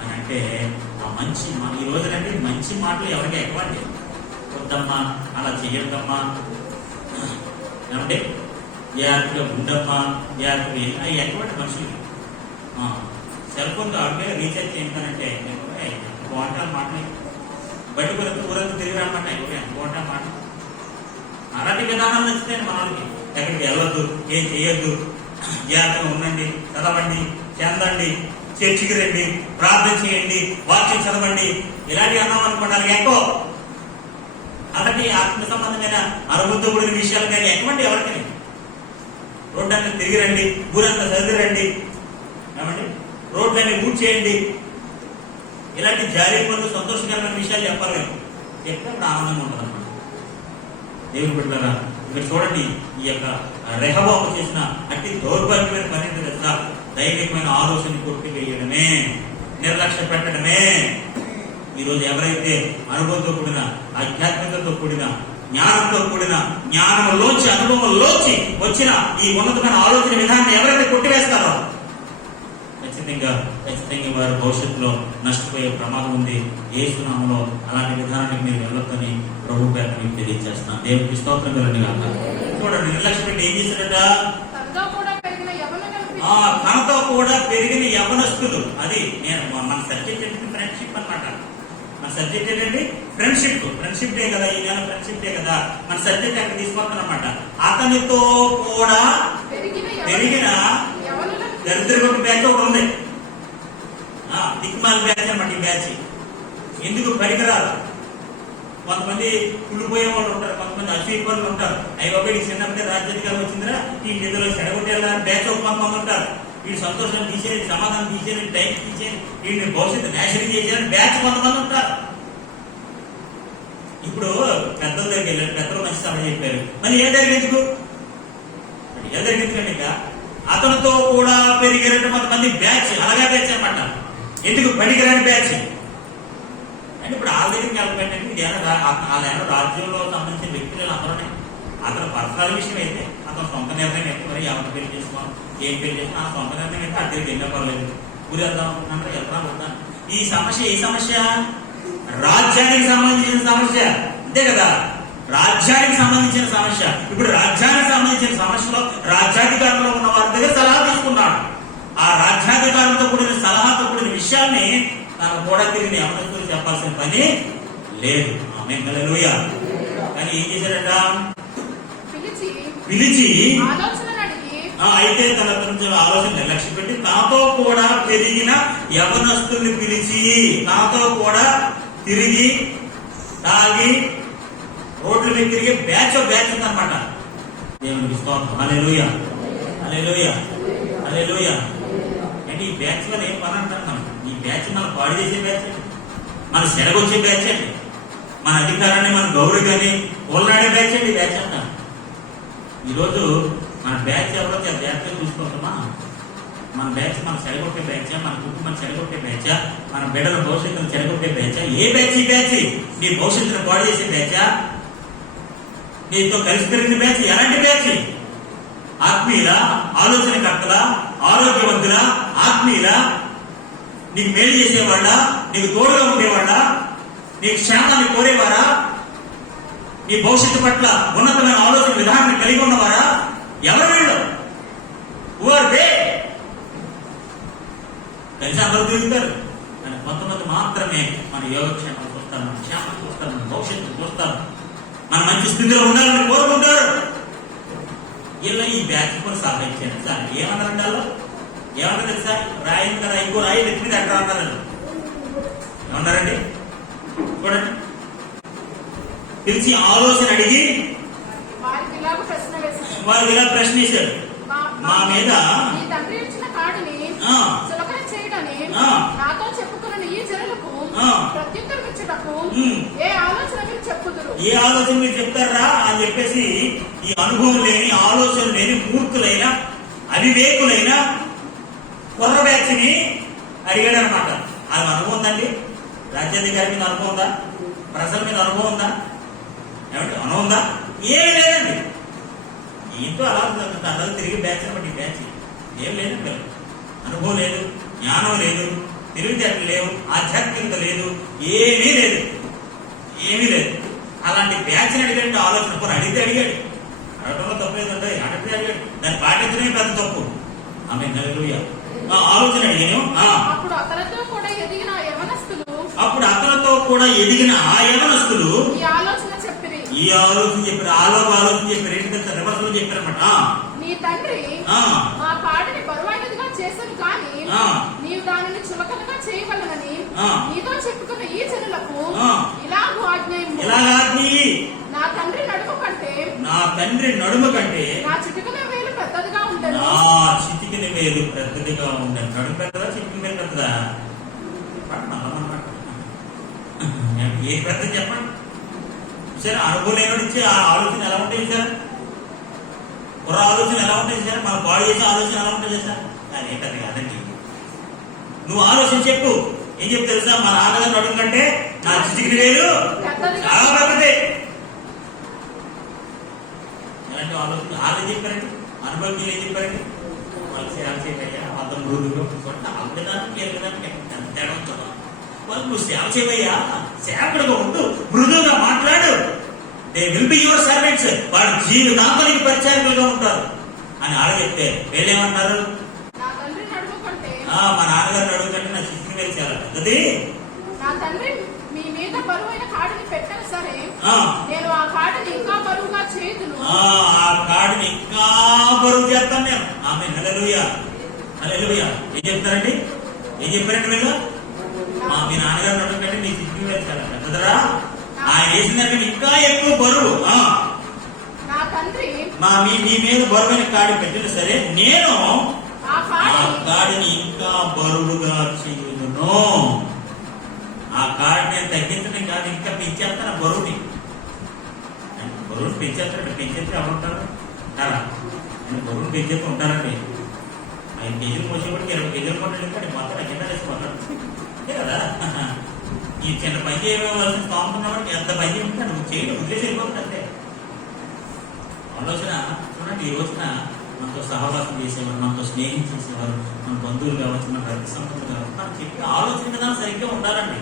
అని అంటే, ఆ మంచి ఈ రోజునండి మంచి మాటలు ఎవరికి ఎక్కవండి. వద్దమ్మా, అలా చెయ్యొద్దమ్మా, ఏమంటే జాగ్రత్తగా ఉండమ్మా, జాగ్రత్తగా అవి ఎటువంటి మనుషులు సెల్ ఫోన్ ఆడితే రీఛార్జ్ చేయించానంటే బాగుంటాను మాటని బయట ఊరంతా తిరిగి రమ్మంటే బాగుంటాను మాట. అలాంటి విధానాలు నచ్చుతాయి మనకి. ఎక్కడికి వెళ్ళొద్దు, ఏం చేయొద్దు, జాగ్రత్తగా ఉండండి, చదవండి, చెందండి, చర్చికి రండి, ప్రార్థన చేయండి, వాక్యం చదవండి, ఇలాంటివి అన్నాం అనుకోండి. ఎక్కువ అలాంటి ఆత్మ సంబంధమైన అనుభూతి కూడిన విషయాలు కానీ ఎటువంటి ఎవరికి రోడ్లన్నీ తిరిగి రండి, ఊరంతా చదివి రండి, ఏమండి రోడ్లన్నీ ఊడ్చేయండి, ఇలాంటి జారీ పనులు సంతోషకరమైన విషయాలు చెప్పాలి. చెప్తే అప్పుడు ఆనందంగా ఉంటుంది అన్నమాట. దేవుని బిడ్డలారా, ఇక్కడ చూడండి, ఈ యొక్క రెహబాము చేసిన అతి దౌర్భాగ్యమైన పని తెలుసా? దైవికమైన ఆలోచన కొట్టివేయడమే, నిర్లక్ష్య పెట్టడమే. ఈరోజు ఎవరైతే అనుభవంతో కూడిన, ఆధ్యాత్మికతతో కూడిన, జ్ఞానంతో కూడిన, జ్ఞానంలోంచి, అనుభవంలోంచి వచ్చిన ఈ ఉన్నతమైన ఆలోచన విధానాన్ని ఎవరైతే కొట్టివేస్తారో ఖచ్చితంగా వారి భవిష్యత్తులో నష్టపోయే ప్రమాదం ఉంది. యేసు నామములో అలాంటి విధానానికి మీరు వెళ్ళొద్దని ప్రభు పేర మీకు తెలియజేస్తున్నాను. దేవునికి స్తోత్రం కలండి కాక. చూడండి, నిర్లక్ష్యం పెట్టి ఏం చేశాడట? తనతో కూడా పెరిగిన యవనస్తులు. అది నేను మన సబ్జెక్ట్ ఏంటి? ఫ్రెండ్షిప్ అన్నమాట. మన సబ్జెక్ట్ ఏంటండి? ఫ్రెండ్షిప్. ఫ్రెండ్షిప్ డే కదా, ఈ నెల ఫ్రెండ్షిప్ డే కదా. మన సబ్జెక్ట్ అక్కడ తీసుకొస్తానమాట. అతనితో కూడా పెరిగిన దరిద్రపు బ్యాచ్ ఒకటి ఉంది. దిక్మాల బ్యాచ్ అన్నమాట. ఈ బ్యాచ్ ఎందుకు పనికిరాదు. కొంతమంది కుళ్ళిపోయే వాళ్ళు ఉంటారు, కొంతమంది అసూయ వాళ్ళు ఉంటారు. అయ్యి చిన్నప్పుడే రాజ్యాధికారం వచ్చిందిరా, ఈ నిధులు చెడగొట్టేలా బ్యాచ్ ఒక కొంతమంది ఉంటారు. వీడు సంతోషం తీసేది, సమాధానం తీసేది, టైం తీసేది, వీడిని భవిష్యత్తు నాశనం చేసేది బ్యాచ్ కొంతమంది ఉంటారు. ఇప్పుడు పెద్దల దగ్గరికి వెళ్ళారు, పెద్దలు మంచి సభ చెప్పారు. మరి ఏ దగ్గర ఎందుకు ఎందుకండి? అతనితో కూడా పెరిగినట్టు కొంతమంది బ్యాచ్, అలాగే బ్యాచ్ అన్నమాట. ఎందుకు పనికిరాని బ్యాచ్ అంటే ఇప్పుడు వాళ్ళ దగ్గరికి వెళ్ళిపోయిందంటే ఇది వాళ్ళ రాజ్యంలో సంబంధించిన వ్యక్తులు అందరూ అతను పర్సనల్ విషయం అయితే, అతను సొంత నిర్ణయం అయితే, మరి ఎవరు పెళ్లి చేసుకోవాలి, ఏం పెళ్లి చేసినా ఆ సొంత నిర్ణయం అయితే అద్దరికి వెళ్ళకపోలేదు. ఊరు వెళ్దాం అనుకుంటున్నా, వెళ్తా ఉంటాను. ఈ సమస్య ఏ సమస్య? రాజ్యానికి సంబంధించిన సమస్య, అంతే కదా. రాజ్యానికి సంబంధించిన సమస్య. ఇప్పుడు రాజ్యానికి సంబంధించిన సమస్యలో రాజ్యాధికారంలో ఉన్న వారి దగ్గర సలహా తీసుకున్నాడు. ఆ రాజ్యాధికారంతో కూడిన సలహాతో కూడిన విషయాన్ని తను కూడా తిరిగి యవనస్తులు చెప్పాల్సిన పని లేదు. హల్లెలూయా. కానీ ఏం చేశాడట? పిలిచి అయితే తన ఆలోచన నిర్లక్ష్యం పెట్టి తనతో కూడా పెరిగిన యవనస్తుల్ని పిలిచి, తనతో కూడా తిరిగి తాగి రోడ్ల మీద తిరిగి బ్యాచ్ ఉందన్నమాట. దేవునికి స్తోత్రం. హల్లెలూయా, హల్లెలూయా, హల్లెలూయా. అంటే ఈ బ్యాచ్ వల్ల ఏం పని అంటారు? ఈ బ్యాచ్ మనం పాడు చేసే బ్యాచ్ అండి, మన సెడగొచ్చే బ్యాచ్ అండి, మన అధికారాన్ని, మన గౌరవాన్ని పోలాడే బ్యాచ్ అండి. బ్యాచ్ అంటారు. ఈరోజు మన బ్యాచ్ ఎవరైతే ఆ బ్యాచ్ చూసుకుంటామా? మన బ్యాచ్ మన చెడగొట్టే బ్యాచా? మన కుటుంబం చెడగొట్టే బ్యాచా? మన బిడ్డల భవిష్యత్తును చెడగొట్టే బ్యాచా? ఏ బ్యాచ్? ఈ బ్యాచ్ నీ భవిష్యత్తును పాడు చేసే బ్యాచా? నీతో కలిసి పెరిగిన బ్యాచ్ ఎలాంటి బ్యాచ్? ఆత్మీయుల, ఆలోచనకర్తల, ఆరోగ్యవంతుల, ఆత్మీయుల, నీకు మేలు చేసేవాళ్ళ, నీకు తోడుగా ఉండేవాళ్ళ, నీకు క్షేమాన్ని కోరేవారా, ఈ భవిష్యత్తు పట్ల ఉన్నతమైన ఆలోచన విధానాన్ని కలిగి ఉన్నవారా? ఎవరు వీళ్ళు? Who are they? కలిసి అందరూ తిరుగుతారు కానీ కొంతమంది మాత్రమే మన యోగక్షేమాలు చూస్తారు, మన క్షేమం చూస్తారు, మన భవిష్యత్తు చూస్తారు, మన మంచి స్థితిలో ఉండాలని కోరుకుంటారు. ఇలా ఈ బ్యాచ్ కూడా సహాయించారు సార్. ఏమన్నారంటే వాళ్ళు ఏమన్నా తెలుసా? రాయింది కదా, ఇంకో రాయి ఎత్తింది అక్కడ అన్నారు. ఏమన్నారండి చూడండి, పిలిచి ఆలోచన అడిగి వారికి ఇలా ప్రశ్న వేశాడు. మా మీద నీ తండ్రి ఇచ్చిన కాడిని చులకన చేయడని నాతో చెప్పుకున్న ఈ జనులకు ప్రత్యుత్తరం ఇచ్చుటకు ఏ ఆలోచన మీరు చెప్పుదురు? ఏ ఆలోచన మీరు చెప్తారా అని చెప్పేసి ఈ అనుభవం లేని, ఆలోచన లేని మూర్ఖులైన, అవివేకులైన కుర్ర బ్యాచ్ని అడిగాడు అనమాట. అది అనుభవం ఉందండి? రాజ్యాధికారి మీద అనుభవం ఉందా? ప్రజల మీద అనుభవం ఉందా? ఏమంటే అనుభవం ఉందా? ఏం లేదండి. ఏంటో అలా అలా తిరిగి బ్యాచ్ అనమాట. ఈ బ్యాచ్ ఏం లేదండి. అనుభవం లేదు, జ్ఞానం లేదు, తెలివితేటలు లేవు, ఆధ్యాత్మికత లేదు, ఏమీ లేదు, ఏమీ లేదు. అలాంటి బ్యాచ్ని అడిగాడు. ఆలోచన కూడా అడిగితే అడిగాడు, అడగడంలో తప్పు లేదంటే అడిగితే అడిగాడు. దాన్ని పాటించడమే పెద్ద తప్పు. ఆమె హల్లెలూయా. ఆలోచన అడిగాను. అప్పుడు అతనితో కూడా ఎదిగిన ఆ యవనస్తులు ఈ ఆలోచన చెప్పారు. ఆలోచన చెప్పారు. ఏంటి తెలుసా? రివర్స్ లో చెప్పారన్నమాట. నీ తండ్రి మా పాడిని బరువైనదిగా చేశాను కానీ నీవు దానిని చులకనగా చేయగలనని నీతో చెప్పుకున్న ఈ జనులకు ఇలాగూ ఆజ్ఞ. నా తండ్రి నడుము కంటే నా చిటికన వేలు పెద్దదిగా ఉండదు. చిటికిన వేలు పెద్దదిగా ఉండదు. నడుము పెద్దదా, చిటికిన వేలు పెద్దదా? ఏ పెద్ద చెప్పండి సార్. అనుభవం లేని ఇచ్చే ఆ ఆలోచన ఎలా ఉంటాయి సార్? కుర్ర ఆలోచన ఎలా ఉంటాయి సార్? మన బాడీ చేసే ఆలోచన ఎలా ఉంటుంది సార్? అది పెద్ద కాదండి. నువ్వు ఆలోచన చెప్పు. ఏం చెప్తే తెలుసా? మా నాన్నగారు నడుము కంటే నా చిటికిన వేలు చాలా పెద్దది. ఎలాంటి ఆలోచన ఆలోచన చెప్పారండి? అనుభవం ఏం చెప్పారండి? వాళ్ళు సేవ చేయయ్యా, అర్థం మృదుగా తేడా ఉంచడం. వాళ్ళు నువ్వు సేవ చేయవయ్యా, సేవకుడుగా ఉంటూ మృదువుగా మాట్లాడు. They will be your servants. వాడు జీవితాంతానికి పరిచారకులుగా ఉంటారు అని ఆడ చెప్తే వీళ్ళేమంటారు? మా నాన్నగారు నడుగుకంటే నా చిత్రం వేలు చాలా పెద్దది. నా తండ్రి మీ మీద బరువైన కాడిని పెట్టాను సరే, నేను ఆ కాడిని ఇంకా బరువుగా చేతును. ఆ కాడిని ఇంకా బరువు చేస్తాను నేను. ఆమె హల్లెలూయా, హల్లెలూయా. ఏం చెప్తారండి? ఏం చెప్పారండి వీళ్ళు? మీ నాన్నగారు నడుగుకంటే నీ చిత్రం వేలు చాలా పెద్దదరా. ఆయన వేసిన దానికంటే ఇంకా ఎక్కువ బరువు. నా తండ్రి మీ మీద బరువైన కాడి పెట్టిన సరే, నేను ఆ కాడిని ఇంకా బరువుగా చేయుదును. ఆ కాడిని నేను తగ్గించడం కాదు, ఇంకా పెంచేస్తాను బరువుని. బరువుని పెంచేస్తాడు. పెంచేస్తే ఎవరుంటారు కదా? నేను బరువుని పెంచేస్తూ ఉంటానండి. 5 కేజీలు మోసేపటికి 20 కేజీలు కొట్టాడు. మొత్తం కింద వేసుకుంటాను కదా. ఈ చిన్న పని చేయవలసిన పాముకున్నవాడికి ఎంత పని చేయమంటే నువ్వు చేయడం ఉద్దేశం వెళ్ళిపోతుంది అంతే. ఆలోచన చూడండి. ఈ రోజున మనతో సహవాసం చేసేవారు, మనతో స్నేహం చేసేవారు, మన బంధువులు కావచ్చు, మన రక్త సంబంధులు కావచ్చు, మనం చెప్పి ఆలోచన విధానం సరిగ్గా ఉండాలండి.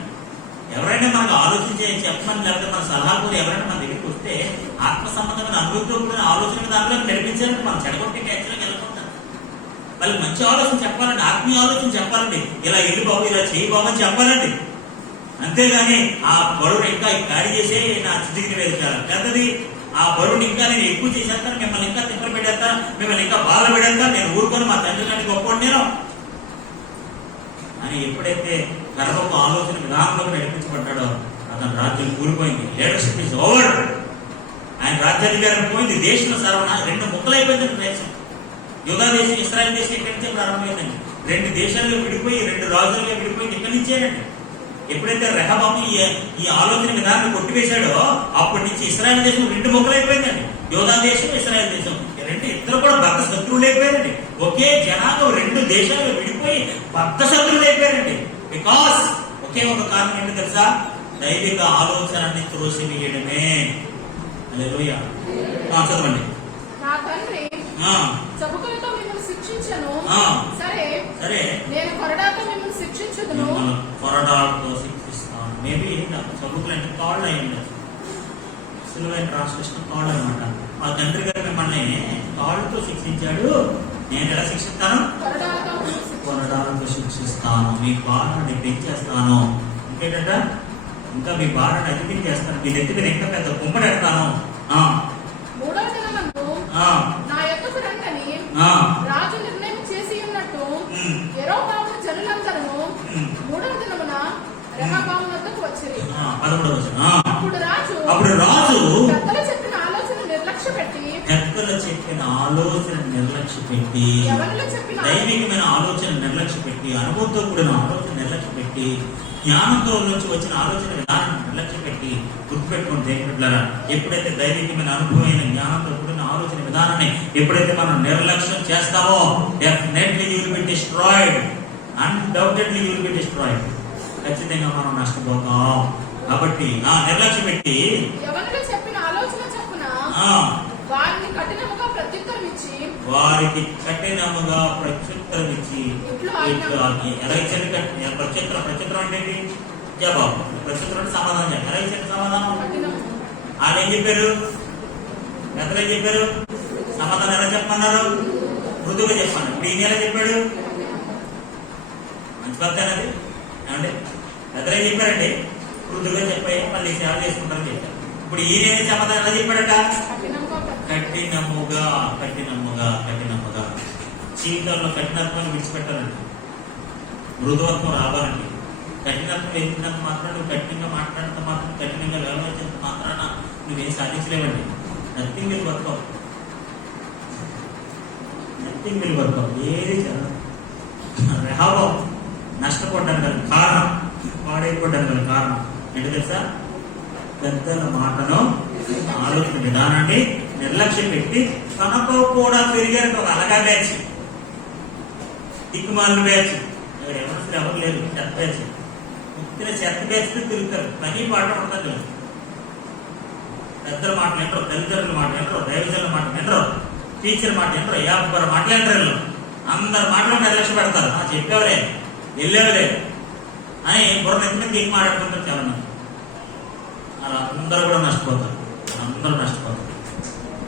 ఎవరైనా మనకు ఆలోచించే చెప్పమని లేకపోతే మన సలహాలు ఎవరైనా మన దగ్గరికి వస్తే ఆత్మ సంబంధమైన అనుభూతితో కూడా ఆలోచన విధానంలో నడిపించాలంటే మనం చెడగొట్టే యాక్చువల్గా వెళ్ళిపోతాం. వాళ్ళకి మంచి ఆలోచన చెప్పాలండి, ఆత్మీయ ఆలోచన చెప్పాలండి. ఇలా వెళ్ళి బాబు, ఇలా చేయి బాబు అని చెప్పాలండి. అంతేగాని ఆ బరువుని ఇంకా ఖాళీ చేసే నా చిటికిన వేలు చాలా పెద్దది, ఆ బరువుని ఇంకా నేను ఎక్కువ చేసేస్తాను, మిమ్మల్ని ఇంకా తిప్పలు పెట్టేస్తాను, మిమ్మల్ని ఇంకా బాధ పెడేస్తాను, నేను ఊరుకొని మా తండ్రి గారిని గొప్పవాడు నేను అని ఎప్పుడైతే గర్భపు ఆలోచన విధానంలోకి నడిపించబడ్డాడో అతని రాజ్యం కూలిపోయింది. Leadership is over. ఆయన రాజ్యాధికారం పోయింది. దేశంలో సర్వనా 2 ముక్కలైపోయిందండి దేశం. యూదా దేశం, ఇశ్రాయేల్ దేశం ఇక్కడి నుంచే ప్రారంభమైందండి. 2 దేశాల్లో విడిపోయి 2 రాజులుగా విడిపోయింది ఇక్కడి నుంచేనండి. ఎప్పుడైతే రెహబాము ఈ ఆలోచన విధానాన్ని కొట్టివేశాడో అప్పటి నుంచి ఇశ్రాయేల్ దేశం 2 ముక్కలైపోయిందండి. యూదా దేశం, ఇశ్రాయేల్ దేశం ఇద్దరు కూడా భక్త శత్రువులు అయిపోయారండి. ఒకే జనాంగం 2 దేశాలు విడిపోయి భక్త శత్రువులు అయిపోయారండి. బికాస్ ఒకే ఒక కారణం ఏంటి తెలుసా? దైవిక ఆలోచనని త్రోసివేయడమే. హల్లెలూయా. చదవండి. నా తండ్రి చబుకలతో మిమ్మల్ని శిక్షించను సరే, నేను కొరడాతో మిమ్మల్ని శిక్షించుదును. కొరడాతో శిక్షిస్తాను. మేబీ చబుకలు అంటే కాళ్ళు అయి ఉండదు. సులువైన ట్రాన్స్లేషన్ కాళ్ళు అనమాట. మా తండ్రి గారు మిమ్మల్ని కాళ్ళతో శిక్షించాడు, నేను ఎలా శిక్షిస్తాను? కొరడాలతో శిక్షించు. కొరడాలతో శిక్షిస్తాను, మీ భారాన్ని పెంచేస్తాను. ఇంకేంటంట? ఇంకా మీ భారాన్ని అధిపించేస్తాను, మీ నెత్తి మీద ఇంకా పెద్ద కుంపడెడతాను. మూడవ దినమందు ఆ, నా యొద్దకు రండని ఆ, రాజు నిర్ణయం చేసి ఉన్నట్టు ఉమ్, యెరొబాము జనులందరూ ఉమ్. మూడవ దినమున రెహబాము వద్దకు వచ్చిరి. 11వ వచనం. అప్పుడు రాజు పెద్దలు చెప్పిన ఆలోచన నిర్లక్ష్య పెట్టి పెద్దలు చెప్పిన ఆలోచన నిర్లక్ష్య పెట్టి, యవనులు చెప్పిన దైవికమైన ఆలోచన నిర్లక్ష్య పెట్టి, అనుభవంతో కూడిన ఆలోచన నిర్లక్ష్య పెట్టి, జ్ఞానంతో నుంచి వచ్చిన ఆలోచన విధానం నిర్లక్ష్య పెట్టి, గుర్తుపెట్టుకోండి దేవుని బిడ్డలారా, ఎప్పుడైతే దైవికమైన అనుభవమైన జ్ఞానంతో కూడిన ఆలోచన విధానాన్ని ఎప్పుడైతే మనం నిర్లక్ష్యం చేస్తామో, definitely you will be destroyed, undoubtedly you will be destroyed. ఖచ్చితంగా మనం నష్టపోతాం. కాబట్టి నిర్లక్ష్యం పెట్టి యవనులు చెప్పిన ఆలోచన చొప్పున వారిని కఠినముగా ప్రత్యుత్తరం ఇచ్చి ఇట్లు ఎలా ఇచ్చారు? ప్రత్యుత్తరం అంటే ఏంటి? జవాబు. ప్రత్యుత్తరం అంటే సమాధానం చెప్పారు. ఎలా ఇచ్చారు సమాధానం? కఠినము. వాళ్ళు ఏం చెప్పారు? పెద్దలు ఏం చెప్పారు? సమాధానం ఎలా చెప్పమన్నారు? మృదువుగా చెప్పాను. ఇప్పుడు ఈయన ఎలా చెప్పాడు? మంచి పద్ధతి ఏమంటే పెద్దలు ఏం చెప్పారండి? మృదువుగా చెప్పాయి, మళ్ళీ సేవ చేసుకుంటారని చెప్పారు. ఇప్పుడు ఈయన సమాధానం ఎలా చెప్పాడట? కఠినముగా కఠినముగా కఠినముగా. జీవితంలో కఠినత్వాన్ని విడిచిపెట్టాలండి, మృదువత్వం రావాలండి. కఠినత్వం ఎదిగినంత మాత్రం నువ్వు కఠినంగా మాట్లాడినంత మాత్రం, కఠినంగా వ్యవహరించినంత మాత్రాన నువ్వేం సాధించలేవండి. Nothing will work out, nothing will work out. ఏది చదవదు. రెహబాము నష్టపోవడానికి గల కారణం, పాడైపోవడానికి గల కారణం ఏంటి తెలుసా? పెద్దల మాటను ఆలోచన విధానాన్ని నిర్లక్ష్యం పెట్టి తనతో కూడా పెరిగారు ఒక అలగా బ్యాచ్, దిక్కుమాలను బ్యాచ్, ఎవరు ఎవరు లేదు, చెత్త బ్యాచ్. ముక్తిన చెత్త బ్యాచ్ తిరుగుతారు, పని పాట ఉంటుంది. పెద్దల మాట వింటారు, తల్లిదండ్రుల మాట వింటారు, దైవజనుల మాట వింటారు, టీచర్ మాట వింటారు, యాభై మాట్లాడరు. అందరు మాటలు నిర్లక్ష్యం పెడతారు. చెప్పేవరే వెళ్ళేవలే అని బుర్ర ఎత్తి మీద దిక్కు మాట్లాడుకుంటారు చాలా మంది. అలా అందరూ కూడా నష్టపోతారు, అందరూ నష్టపోతారు.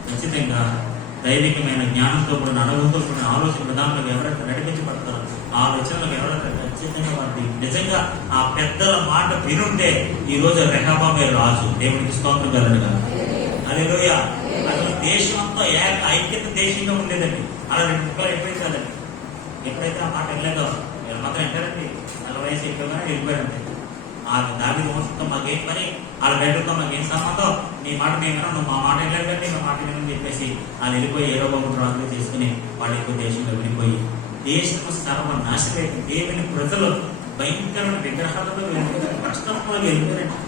ఖచ్చితంగా దైవికమైన జ్ఞానంతో కూడిన అనుభవంతో కూడిన ఆలోచన విధానంలో ఎవరైతే నడిపించబడతారో, ఆ ఆలోచనలకు ఎవరైతే ఖచ్చితంగా వారికి నిజంగా ఆ పెద్దల మాట వినుంటే ఈ రోజు రెహబామే రాజు. దేవునికి స్తోత్రం కలదుగా. హల్లెలూయా. అసలు దేశం అంతా ఐక్యత దేశంగా ఉండేదండి. అలా 2 ముక్కలు అయిపోయింది కదండి. ఎప్పుడైతే ఆ మాట వెళ్ళలేదో వీళ్ళు మాత్రం ఎంటారండి, 40 వయసు ఎక్కువగానే వెళ్ళిపోయారండి. ఆ దాని వంశంతో మాకేం పని, వాళ్ళ బిడ్డలతో మాకేం సంబంధం, నీ మాట మేము నువ్వు మా మాట వెళ్ళకండి, మా మాట వినని చెప్పేసి వాళ్ళు వెళ్ళిపోయి యెరొబాము రాజులు చేసుకుని వాళ్ళు ఎక్కువ దేశంలో వెళ్ళిపోయి దేశము సర్వనాశనం. దేవుని ప్రజలు భయంకరమైన విగ్రహాలతో వెళ్ళిపోయారు, కష్టంలో వెళ్ళిపోయారండి.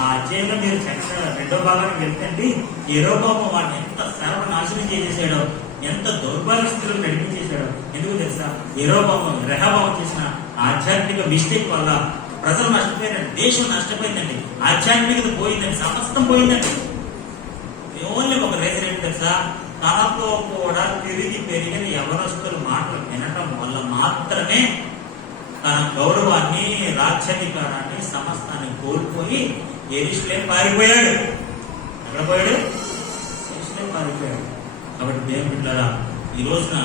ఆ అధ్యాయంలో మీరు చక్కగా 2వ భాగానికి వెళ్తండి, యెరొబాము వాడిని ఎంత సర్వనాశనం చేసేసాడో, ఎంత దౌర్భాగ్య స్థితిలో నడిపించేశాడో. ఎందుకు తెలుసా? రెహబాము చేసిన ఆధ్యాత్మిక మిస్టేక్ వల్ల ప్రజలు నష్టపోయారండి, దేశం నష్టపోయిందండి, ఆధ్యాత్మికత పోయిందండి, సమస్తం పోయిందండి. ఓన్లీ ఒక రీజన్ ఏంటి తెలుసా? తనతో కూడా తిరిగి పెరిగిన యవనస్తుల మాటలు వినటం వల్ల మాత్రమే తన గౌరవాన్ని, రాజ్యాధికారాన్ని, సమస్తాన్ని కోల్పోయి యెరూషలేము పారిపోయాడు. ఎక్కడ పోయాడు? యెరూషలేము పారిపోయాడు. కాబట్టి దేవుని బిడ్డలారా, ఈ రోజున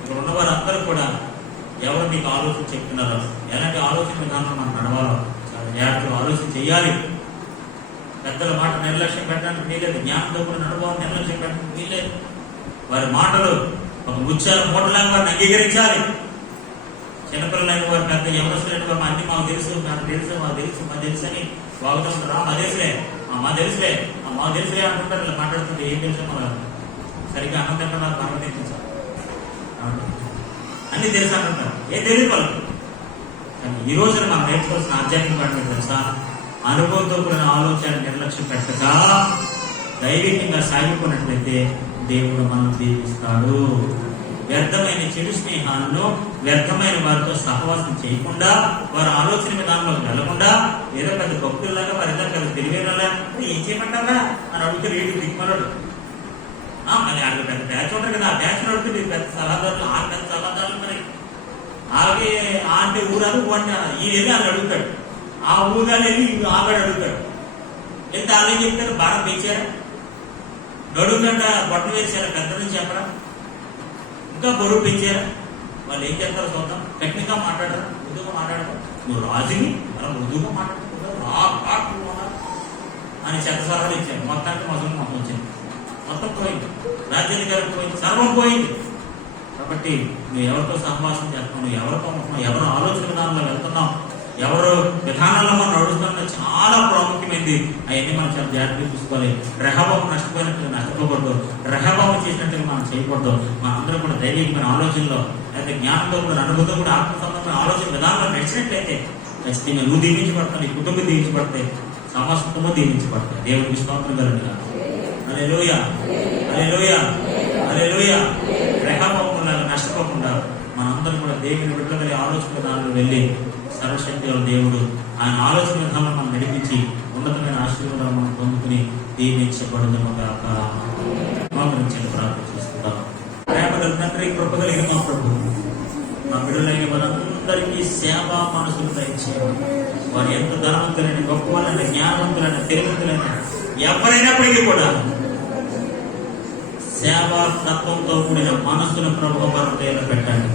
ఇక్కడ ఉన్న వారందరూ కూడా ఎవరు మీకు ఆలోచన చెప్తున్నారో, ఎలాంటి ఆలోచన విధానం మనం నడవాలో చాలా జాగ్రత్తగా ఆలోచన చేయాలి. పెద్దల మాట నిర్లక్ష్యం పెట్టడానికి వీలేదు, జ్ఞానంతో కూడా నడవాలి, నిర్లక్ష్యం పెట్టడానికి వీలేదు. వారి మాటలు ఒక ముత్యాల మూటలాగా వారిని అంగీకరించాలి. చిన్నపిల్లలైన వారు, పెద్ద యవనస్తులైన వారు అన్ని మాకు తెలుసు, నాకు తెలుసు, మాకు తెలుసు, మాకు తెలుసు అని వాగుతూ ఉంటారు. మా తెలుసులే, మా తెలుసులే, మా తెలుసులే అంటుంటారు. ఇలా మాట్లాడుతుంటే ఏం తెలుసు మనం సరిగ్గా అన్నం తింటున్నారు, అన్నం తినిపించాలి, అన్ని తెలుసు అంటుంటారు, ఏం తెలియదు వాళ్ళకి. కానీ ఈ రోజున మనం నేర్చుకోవాల్సిన ఆధ్యాత్మిక పాఠం తెలుసా? అనుభవంతో కూడిన ఆలోచన నిర్లక్ష్యం పెట్టక దైవికంగా సాగిపోయినట్లయితే దేవుడు మనం దీవిస్తాడు. వ్యర్థమైన చెడు స్నేహాలను, వ్యర్థమైన వారితో సహవాసం చేయకుండా, వారి ఆలోచన విధానంలో వెళ్ళకుండా, ఏదో పెద్ద భక్తుల్లాగా వారి పెద్ద తెలివేలా ఏం చేయమంటారా అని అడుగుతారు. ఏంటి దిక్కుమన్నాడు? మరి అక్కడ పెద్ద బ్యాచ్ ఉంటారు కదా, ఆ బ్యాచ్ అడుగుతుంది పెద్ద సలహాదారులు, ఆ పెద్ద సలహాదారులు మరి అలాగే అంటే ఊరాలు ఈ వెళ్ళి వాళ్ళు అడుగుతాడు, ఆ ఊరాలు వెళ్ళి ఆవిడ అడుగుతాడు. ఎంత ఆలయం చెప్తారు, బాగా పెంచారా, నడుకంట బొట్టలు వేసారా, పెద్ద నుంచి చెప్పరా, ఇంకా బరువు పెంచారా, వాళ్ళు ఏం చేస్తారో చూద్దాం. టెక్నిక్గా మాట్లాడరు, మృదువుగా మాట్లాడరు. నువ్వు రాజుని అలా మృదువుగా మాట్లాడుతున్నావు అని చెత్తసారాలు ఇచ్చారు. మొత్తానికి మొదలు మొత్తం వచ్చింది, మొత్తం పోయింది, రాజ్యాధికారం పోయింది, సర్వం పోయింది. కాబట్టి నువ్వు ఎవరితో సహవాసం చేస్తున్నావు, నువ్వు ఎవరితో ఉంటున్నావు, ఎవరు ఆలోచన విధానంలో వెళ్తున్నావు, ఎవరు విధానంలో మనం నడుస్తున్నా చాలా ప్రాముఖ్యమైనది. అవన్నీ మనం చాలా జాగ్రత్తగా చూసుకోవాలి. రెహబాము నష్టపోయినట్టు నష్టపోకూడదు, రెహబాము చేసినట్టుగా మనం చేయకూడదు. మన అందరూ కూడా దైవికమైన ఆలోచనలో, అయితే జ్ఞానంతో కూడా అనుభూతం కూడా ఆత్మ సంబంధమైన ఆలోచన విధానంలో నడిచినట్లయితే ఖచ్చితంగా నువ్వు దీవించబడతావు, నీ కుటుంబం దీవించబడతాయి, సమస్తము దీవించబడతాయి. దేవుడికి స్తోత్రం కలుగుగా. హల్లెలూయా, హల్లెలూయా, హల్లెలూయా. రెహబాములాగా నష్టపోకుండా మనందరం కూడా దేవుని బిడ్డల ఆలోచన విధానంలో వెళ్ళి సర్వశక్తి దేవుడు ఆయన ఆలోచన విధానం మనం నడిపించి ఉన్నతమైన ఆశీర్వాదాలు మనం పొందుకుని దీవించబడుతున్న కాక మోకరించండి, ప్రార్థన చేసుకుంటాం. ప్రేమ తండ్రి, కృప కలిగిన మా ప్రభు, మా బిడ్డలైన మనందరికీ సేవా మనసులు దయచేయాలి. వారు ఎంత ధనవంతులైన, గొప్పవాళ్ళైన, జ్ఞానవంతులైన, తెలివంతులైన ఎవరైనప్పటికీ కూడా సేవా తత్వంతో కూడిన మనసును ప్రభు హృదయంలో పెట్టండి.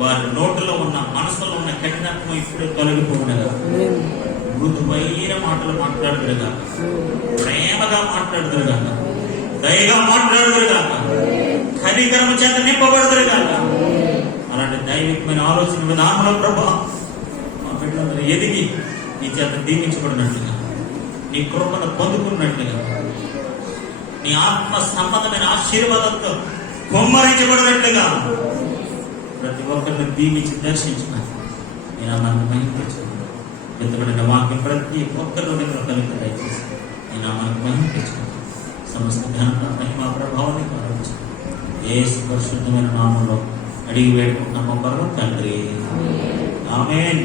వారి నోటిలో ఉన్న, మనసులో ఉన్న కఠినత్వం ఇప్పుడే తొలగిపోవునగా, మృదువైన మాటలు మాట్లాడుదురుగా, ప్రేమగా మాట్లాడుదురుగా, దయగా మాట్లాడుదురుగా, కనికరము చేత నింపబడుదురుగా. అలాంటి దైవికమైన ఆలోచన విధానంలో ప్రభా మా బిడ్డలందరూ ఎదిగి నీ చేత దీవించబడినట్లుగా, నీ కృపను పొందుకున్నట్లుగా, నీ ఆత్మ సంబంధమైన ఆశీర్వాదంతో కుమ్మరించబడినట్లుగా ప్రతి ఒక్కరిని దీవించి దర్శించుకున్నాను. నేను నన్ను మహిళించుకున్నాను. ఎంతబడిన వాక్యం ప్రతి ఒక్కరిలో కలిగి దయచేసి నేను మనకు మహిళించుకున్నాను. సమస్త ఘనత, మహిమ, ప్రభావాన్ని ఆరోపించాను. యేసు పరిశుద్ధమైన నామంలో అడిగి వేడుకుంటున్నాము పరమ తండ్రి. ఆమేన్.